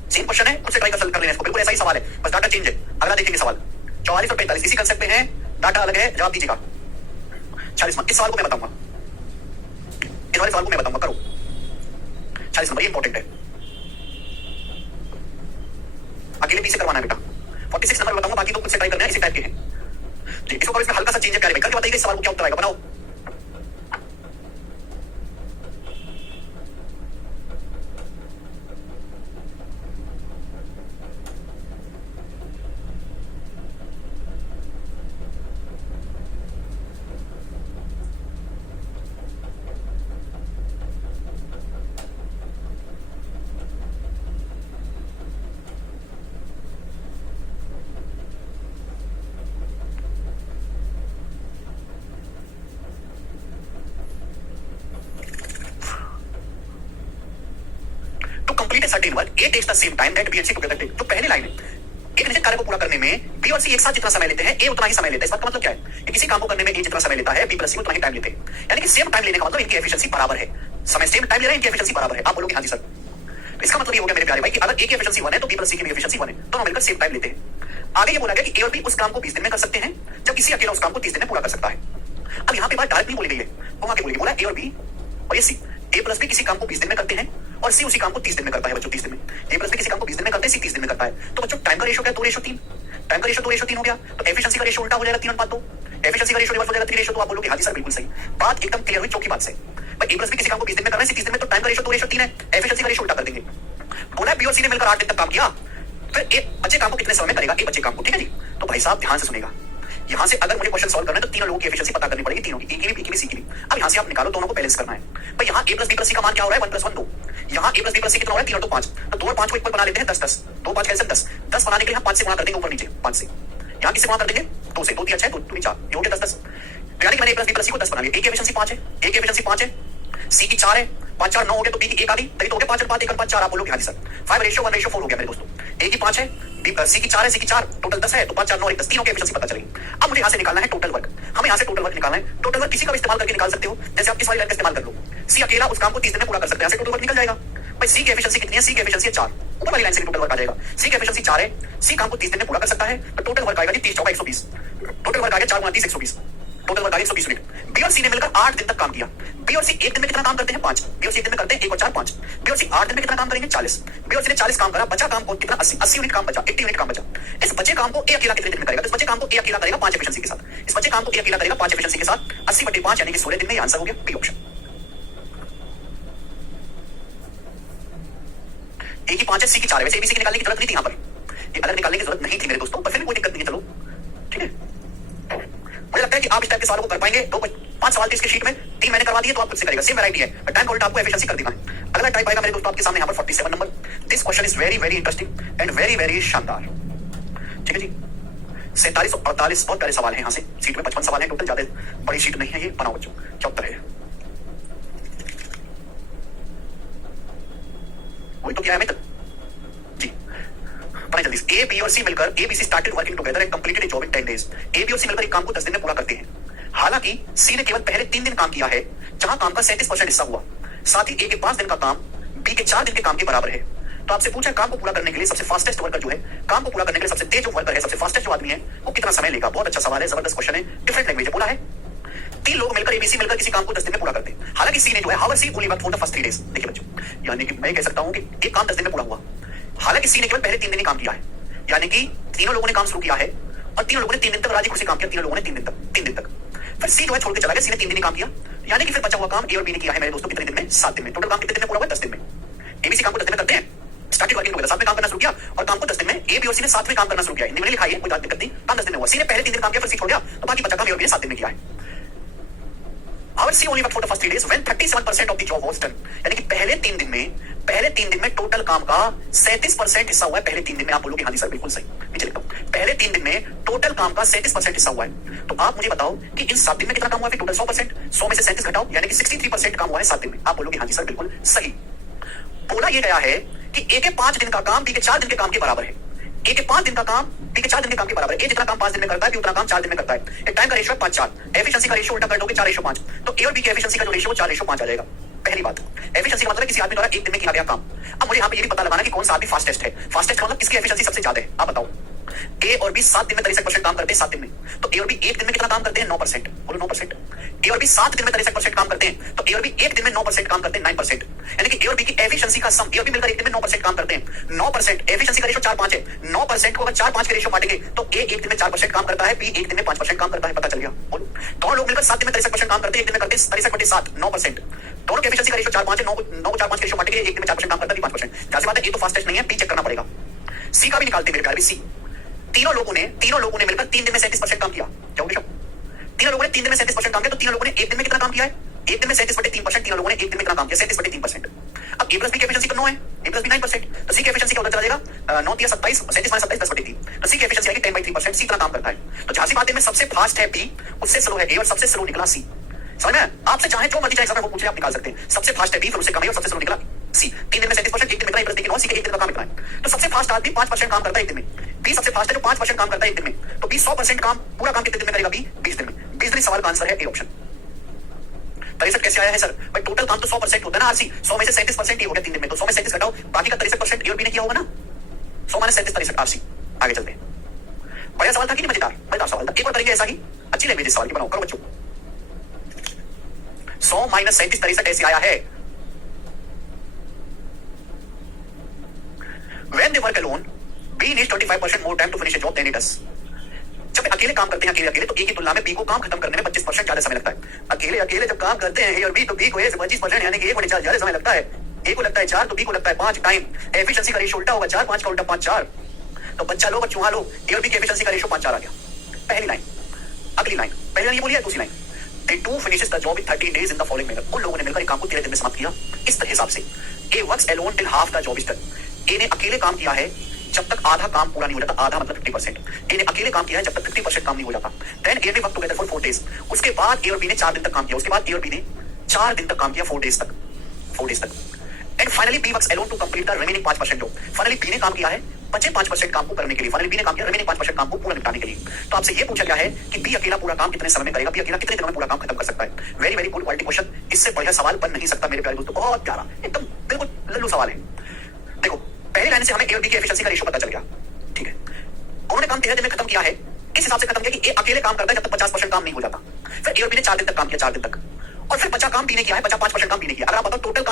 सेम क्वेश्चन है, खुद से ट्राई कर लेना इसको, बिल्कुल ऐसा ही सवाल है, बस डाटा चेंज है। अगला देखेंगे सवाल 44 और 45 इसी कंसेप्ट पे हैं, डाटा अलग है, जवाब दीजिएगा। 40 नंबर, इस सवाल को मैं बताऊंगा, इस वाले सवाल को मैं बताऊंगा, करो। 40 नंबर ये इंपॉर्टेंट है, अकेले पीछे करवाना है बेटा। 46 नंबर बताऊंगा, बाकी तो खुद से ट्राई करना है, इसी टाइप के हैं जी। इसको इसमें हल्का सा चेंज है प्यारे भाई, करके बताइए इस सवाल को क्या उत्तर आएगा, बनाओ। complete a certain work, A takes the same time that B and C together take। तो पहली लाइन है, एक निश्चित कार्य को पूरा करने में बी और सी एक साथ जितना समय लेते हैं, ए उतना ही समय लेता है। इस बात का मतलब क्या है कि किसी काम को करने में ए जितना समय लेता है, बी प्लस सी उतना ही टाइम लेते हैं, यानी कि सेम टाइम लेने का मतलब इनकी एफिशिएंसी बराबर है। समय सेम टाइम ले रहे हैं, इनकी एफिशिएंसी बराबर है। आप बोलोगे हाँ जी सर, इसका मतलब ये हो गया मेरे प्यारे भाई कि अगर ए की एफिशिएंसी 1 है तो बी प्लस सी की भी एफिशिएंसी 1 है, दोनों मिलकर सेम टाइम लेते हैं। आगे ये बोला गया कि ए और बी उस काम को 20 दिन में कर सकते हैं, जबकि सी अकेला उस काम को 30 दिन में पूरा कर सकता है। अब यहाँ पे बात डायरेक्ट नहीं बोली गई है, वो आगे बोली, बोला ए और बी और ये सी, ए प्लस बी किसी काम को 20 दिन में करते हैं और सी उसी काम को 30 दिन में करता है बच्चों, 30 दिन में। ए प्लस बी किसी काम को 20 दिन में करते हैं, सी 30 दिन में करता है। तो बच्चों टाइम का रेशो क्या है? 2:3। टाइम का रेशो 2:3 हो गया, तो एफिशिएंसी का रेशो उल्टा हो जाएगा, 3:2। एफिशिएंसी का रेशो रिवर्स हो जाएगा, 3:2। तो आप बोलोगे हाँ जी सर बिल्कुल सही, बात एकदम क्लियर हुई चौकी बात से। भाई ए प्लस बी किसी काम को 20 दिन में कर रहे हैं, सी 30 दिन में, तो टाइम का रेशो 2:3 है, एफिशिएंसी का रेशो उल्टा कर देंगे। बोला बी और सी ने मिलकर 8 दिन तक काम किया, फिर ए बच्चे काम को कितने समय में करेगा? ए बच्चे काम को, ठीक है जी। तो भाई साहब ध्यान से सुनेगा, यहां से अगर मुझे क्वेश्चन सॉल्व करना है तो तीनों लोगों की एफिशिएंसी पता करनी पड़ेगी, तीनों की, ए की भी, बी की भी, सी की भी। अब यहां से आप निकालो, दोनों को बैलेंस करना है। भाई यहां ए प्लस बी प्लस सी का मान क्या हो रहा है? 1 + 1 2। यहां ए प्लस बी प्लस सी कितना हो रहा है? 3 और 2 5। तो 2 और 5 को इक्वल बना लेते हैं, 10 10। 2 5 कैंसिल, 10 10 बनाने के लिए हम 5 से गुणा कर देंगे, ऊपर नीचे 5 से। यहां किससे गुणा कर देंगे? 2 से। 2 3 अच्छा है, 2 2 4, ये हो गया 10 10। यानी कि मैंने ए प्लस बी प्लस सी को 10 बना लिया। ए की एफिशिएंसी 5 है, ए की एफिशिएंसी 5 है, सी की 4 है, 5 4 9 हो गया, तो बी की 1 आ गई, तभी तो हो गया 5 और 5 1 और 5 4। आप बोलोगे हाँ जी सर, 5:1:4 हो गया मेरे दोस्तों। ए की 5 है, सी की 4 है, सी की 4, टोटल 10 है, तो 5 4 9 1 10, तीनों की एफिशिएंसी पता चलेगी। अब मुझे यहां से निकालना है टोटल वर्क, हमें यहां से टोटल वर्क निकालना है। टोटल वर्क किसी का भी इस्तेमाल करके निकाल सकते हो, जैसे आप इस वाली लाइन का इस्तेमाल कर लो, सी अकेला उस काम को 30 दिन में पूरा कर सकते हैं, यहां से टोटल वर्क निकल जाएगा। भाई सी की एफिशिएंसी कितनी है? सी की एफिशिएंसी 4, ऊपर वाली लाइन से टोटल वर्क आ जाएगा। सी की एफिशिएंसी 4 है, सी काम को 30 दिन में पूरा कर सकता है, तो टोटल वर्क आएगा जी 30 4 120। टोटल वर्क आ गया 4 × 30 120, टोटल वर्क आ गया 120 मिनट। बी और सी ने मिलकर 8 दिन तक काम किया। बी और सी एक दिन में कितना काम करते हैं? 5। बी और सी एक दिन में करते हैं 1 और 4 5। बी और सी 8 दिन में कितना काम करेंगे? 40। बी और सी ने 40 काम करा, बचा काम को कितना? 80 यूनिट काम बचा, 80 यूनिट काम बचा। इस बचे काम को ए अकेला कितने दिन में करेगा? इस बचे काम को ए अकेला करेगा 5 एफिशिएंसी के साथ। इस बचे काम को ए अकेला करेगा 5 एफिशिएंसी के साथ, 80/5 यानी कि 16 दिन में। आंसर हो गया बी ऑप्शन। ए की 5 है, सी की 4 है, वैसे एबीसी की निकालने की जरूरत नहीं थी, यहां पर ये अलग निकालने की जरूरत नहीं थी मेरे दोस्तों, पर फिर भी कोई दिक्कत नहीं है, चलो ठीक है। मुझे लगता है कि आप इस टाइप के सवालों को कर पाएंगे। 5 सवाल थे इसके शीट में, 3 मैंने करवा दिए, तो आप खुद से करेगा, सेम वैरायटी है, टाइम का उल्टा आपको एफिशिएंसी कर देना है। अगला टाइप आएगा मेरे दोस्तों आपके सामने यहाँ पर 47 number. This question is very very interesting and very very शानदार, ठीक है जी। 47 और 48 बहुत प्यारे सवाल है। यहाँ से सीट में 55 सवाल है टोटल, ज्यादा बड़ी सीट नहीं है ये। बनाओ बच्चों, क्या उत्तर है? वही तो क्या है मित्र जी, पढ़े जल्दी से। ए बी और सी मिलकर, A B C started working together and completed a job in 10 days. A B और सी मिलकर एक काम को 10 दिन में पूरा करते हैं। हालांकि सी ने केवल पहले 3 दिन काम किया है, जहां काम का 37% हिस्सा हुआ। साथ ही ए के 5 दिन का काम बी के 4 दिन के काम के बराबर है। तो आपसे पूछा काम को पूरा करने के लिए सबसे फास्टेस्ट वर्कर जो है, काम को पूरा करने के लिए सबसे तेज जो वर्कर है, सबसे फास्टेस्ट जो आदमी है, वो कितना समय लेगा? बहुत अच्छा सवाल है, जबरदस्त क्वेश्चन है, डिफरेंट लैंग्वेज बोला है। 3 लोग मिलकर एबीसी मिलकर किसी काम को 10 दिन में पूरा करते हैं। हालांकि सी ने जो है, however C only work for the first 3 days. देखिए बच्चों, यानी कि मैं कह सकता हूं कि एक काम 10 दिन में पूरा हुआ, हालांकि सी ने केवल पहले 3 दिन ही काम किया है, यानी कि तीनों लोगों ने काम शुरू किया है और तीनों लोगों ने 3 दिन तक राजी खुशी काम किया, तीनों लोगों ने 3 दिन तक। फिर सी जो है छोड़ के चला गया, सी ने 3 दिन ही काम किया, यानी कि फिर बचा हुआ काम ए और बी ने किया है मेरे दोस्तों कितने दिन में? 7 दिन में। टोटल काम कितने दिन में पूरा हुआ? 10 दिन में। एबीसी काम को 10 दिन में करते हैं, स्टार्टेड वर्किंग टुगेदर, साथ में काम करना शुरू किया और काम को 10 दिन में ए बी और सी ने साथ में काम करना शुरू किया। मैंने लिखा है कोई दिक्कत नहीं, काम 10 दिन में हुआ। सी ने पहले 3 दिन काम किया, फिर सी छोड़ दिया, तो बाकी बचा काम ए और बी ने 7 दिन में किया है। Our C only worked for the first 3 days when 37% of the job was done। यानी कि पहले 3 दिन में टोटल काम का 37% हिस्सा हुआ है पहले 3 दिन में। आप बोलोगे हाँ जी सर बिल्कुल सही, नीचे लिखता हूं, पहले 3 दिन में टोटल काम का 37% हिस्सा हुआ है। तो आप मुझे बताओ कि इन 7 दिन में कितना काम हुआ है? टोटल 100%, 100 में से 37 घटाओ, यानी कि 63% काम हुआ है 7 दिन में। आप बोलोगे हाँ जी सर बिल्कुल सही। बोला यह गया है कि ए के 5 दिन का काम बी के 4 दिन के काम के बराबर है। ए के 5 दिन का काम बी के 4 दिन के काम के बराबर है। ए जितना काम 5 दिन में करता है बी उतना काम 4 दिन में करता है। एक टाइम का रेशियो 5-4, एफिशिएंसी का रेशियो उल्टा कर दोगे 4:5, तो ए और बी के एफिशिएंसी का जो रेशियो 4:5 आ जाएगा। पहली बात, एफिशिएंसी का मतलब है किसी आदमी द्वारा एक दिन में किया गया काम। अब मुझे यहाँ पे ये भी पता लगाना कि कौन सा आदमी फास्टेस्ट है। फास्टेस्ट का मतलब किसकी एफिशिएंसी सबसे ज्यादा है, आप बताओ। ए और बी 7 दिन में 63% काम करते हैं 7 दिन में, तो ए और बी एक दिन में कितना काम करते हैं? 9%। बोलो 9%। ए और बी 7 दिन में 63% काम करते हैं, तो ए और बी एक दिन में 9% काम करते हैं 9%। यानी कि ए और बी की एफिशिएंसी का सम, ए और बी मिलकर एक दिन में 9% काम करते हैं 9%। एफिशिएंसी का रेशियो 4-5 है, 9% को अगर 4-5 के रेशियो बांटेंगे तो ए एक दिन में 4% काम करता है, बी एक दिन में 5% काम करता है। पता चल गया? बोलो, दोनों लोग मिलकर 7 दिन में 63% काम करते हैं, एक दिन में करते हैं 63/7, 9%। दोनों की एफिशिएंसी का रेशियो 4-5 है, 9 को 4-5 के रेशियो बांटेंगे, एक दिन में 4% काम करता है, 5%। जैसी बात है, ए तो फास्टेस्ट नहीं है, बी चेक करना पड़ेगा। सी का भी निकालते मेरे प्यारे, सी तीनों लोगों ने मिलकर 3 दिन में 37% काम किया। जाओगे सब? तीनों लोगों ने 3 दिन में 37% काम किया, तो तीनों लोगों ने एक दिन में कितना काम किया है? एक दिन में 37/3%। तीनों लोगों ने एक दिन में कितना काम किया? 37/3%। अब ए प्लस बी की एफिशिएंसी तो 9 है, ए प्लस बी 9%, तो सी की एफिशिएंसी का उधर चला जाएगा 9 या 27, 37 - 27 10/3, तो सी की एफिशिएंसी आएगी 10/3%। सी इतना काम करता है। तो झांसी बातें में सबसे फास्ट है बी, उससे स्लो है ए और सबसे स्लो निकला सी। समझ में? आपसे चाहे जो मर्जी चाहे एग्जाम में वो पूछे, आप निकाल सकते हैं। सबसे फास्ट है बी, फिर उससे कम है और सबसे स्लो निकला सी। 3 दिन में 37%, एक दिन में 9, सी के एक दिन का काम इतना है। तो सबसे फास्ट आदमी 5% काम करता है एक दिन में। बी सबसे फास्ट है जो 5% काम करता है एक दिन में। तो बी 100% काम, पूरा काम कितने दिन में करेगा? बी 20 दिन में। 20 दिन सवाल का आंसर है ए ऑप्शन। 63 कैसे आया है सर? भाई टोटल काम तो 100% होता है ना आरसी, 100 में से 37% ही हो गया 3 दिन में, तो 100 में 37 घटाओ, बाकी का 63% ए और बी ने किया होगा ना। 100 - 37 63 आरसी। आगे चलते हैं। बढ़िया सवाल था कि नहीं? मजेदार सवाल था। एक और करेंगे ऐसा ही, अच्छी लैंग्वेज सवाल की बनाओ, करो बच्चों। 100 - 37 63 ऐसे आया है। When they work alone, B needs 25% more time to finish a job than A does। जब अकेले काम करते हैं अकेले, तो ए की तुलना में बी को काम खत्म करने में 25% ज्यादा समय लगता है। अकेले जब काम करते हैं ए और बी, तो बी को ए से 25%, यानी कि ए को ज्यादा समय लगता है। ए को लगता है 4, तो बी को लगता है 5 टाइम। एफिशिएंसी का रेशियो उल्टा होगा, 4 5 का उल्टा 5 4। तो बच्चा लोग और चूहा लोग, ए और बी की एफिशिएंसी का रेशियो 5 4 आ गया। पहली लाइन। अगली लाइन, पहली लाइन ये बोली है, दूसरी line, They two finishes the job in 13 days in the following manner। उन लोगों ने मिलकर एक काम को 13 दिन में समाप्त किया इस तरह हिसाब से। A works alone till half the job is done। A ने अकेले काम किया है जब तक आधा काम पूरा नहीं हो जाता, आधा मतलब 50%। ए ने अकेले काम किया है जब तक 50% काम नहीं हो जाता। Then A ने work together for 4 days। उसके बाद ए और बी ने 4 दिन तक काम किया। उसके बाद ए और बी ने 4 दिन तक काम किया, 4 डेज तक। And finally B works alone to complete the remaining 5% job। Finally B ने काम किया है बचे 5% काम को करने के लिए। फाइनली बी ने काम किया रिमेनिंग 5% काम को पूरा निपटाने के लिए। तो आपसे ये पूछा गया है कि बी अकेला पूरा काम कितने समय में करेगा, बी अकेला कितने दिनों में पूरा काम खत्म कर सकता है। Very very good quality question, इससे बढ़िया सवाल बन नहीं सकता मेरे प्यारे दोस्तों। बहुत प्यारा, एकदम बिल्कुल लल्लू सवाल है। देखो पहली लाइन से हमें ए और बी की एफिशिएंसी का रेशियो पता चल गया, ठीक है। उन्होंने काम 13 दिन में खत्म किया है, इस हिसाब से खत्म किया कि ए अकेले काम करता है जब तक 50% काम नहीं हो जाता। फिर ए और बी ने 4 दिन तक काम किया, 4 दिन तक, और फिर बचा काम बी ने किया है, बचा 5% काम बी ने किया। अगर आप बताओ टोटल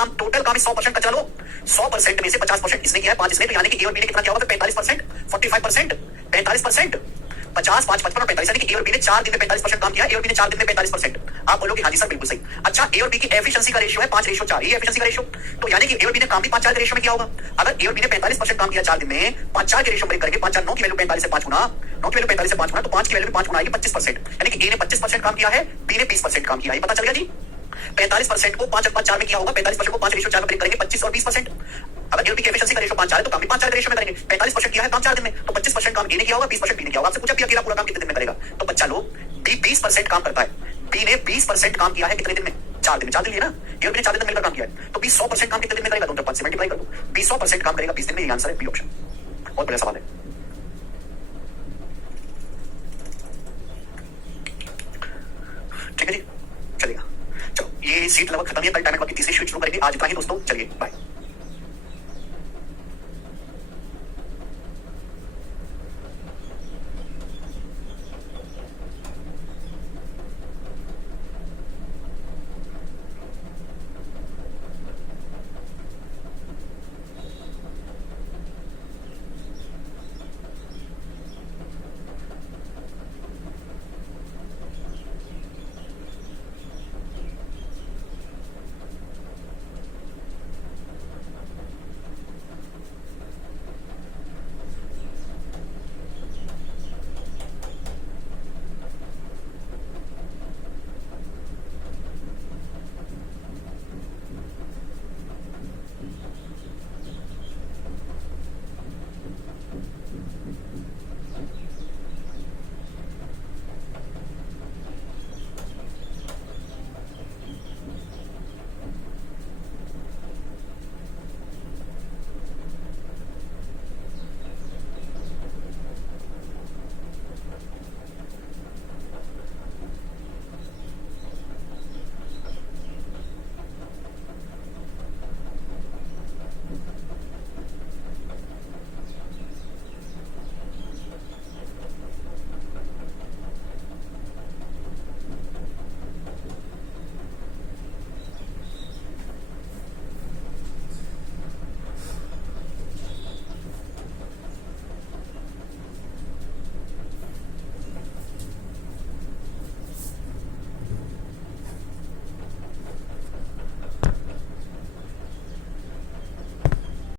काम 100% का चलो, 100% में से 50% इसने किया है, 5 इसने, तो यानी कि ए और बी ने कितना किया होगा? 45%, 45%, 45%, 50, 5, 55 और 45, यानी कि ए और बी ने 4 दिन में 45% काम किया, ए और बी ने 4 दिन में 45%। आप बोलोगे हाँ जी सर बिल्कुल सही। अच्छा ए और बी की एफिशिएंसी का रेशियो है 5:4, ये एफिशिएंसी का रेशियो, तो यानी कि ए और बी ने काम भी 5:4 के रेशियो में किया होगा। अगर ए और बी ने 45% काम किया 4 दिन में, 5:4 के रेशियो में करेंगे, 5 4 9 की वैल्यू 45 से 5 गुना, 9 की वैल्यू 45 से 5 गुना, तो 5 की वैल्यू में 5 गुना आएगी 25%, यानी कि ए ने 25% काम किया है, बी ने 20% काम किया है। पता चल गया जी। 45% को 5 और 5 4 में किया होगा, 45% को 5:4 में करेंगे, 25 और 20%। अगर ए और बी की एफिशिएंसी का रेशियो 5:4 है तो काम भी 5:4 के रेशियो में करेंगे। 45% किया है काम 4 दिन में, तो 25% काम ए ने किया होगा, 20% बी ने किया होगा। आपसे पूछा बी अकेला पूरा काम कितने दिन में करेगा, तो बच्चा लोग बी 20% काम करता है, बी ने 20% काम किया है कितने दिन में? 4 दिन में। 4 दिन लिए ना, ए और बी ने 4 दिन तक मिलकर काम किया है, तो बी 100% काम कितने दिन में करेगा? दोनों 5 से मल्टीप्लाई कर दो, बी 100% काम करेगा 20 दिन में। ये आंसर है बी ऑप्शन। बहुत बढ़िया सवाल है। ठीक है जी, चलेगा। चलो ये सीट लगभग खत्म है, कल टाइम की तीसरी शीट शुरू करेंगे। आज इतना ही दोस्तों, चलिए बाय।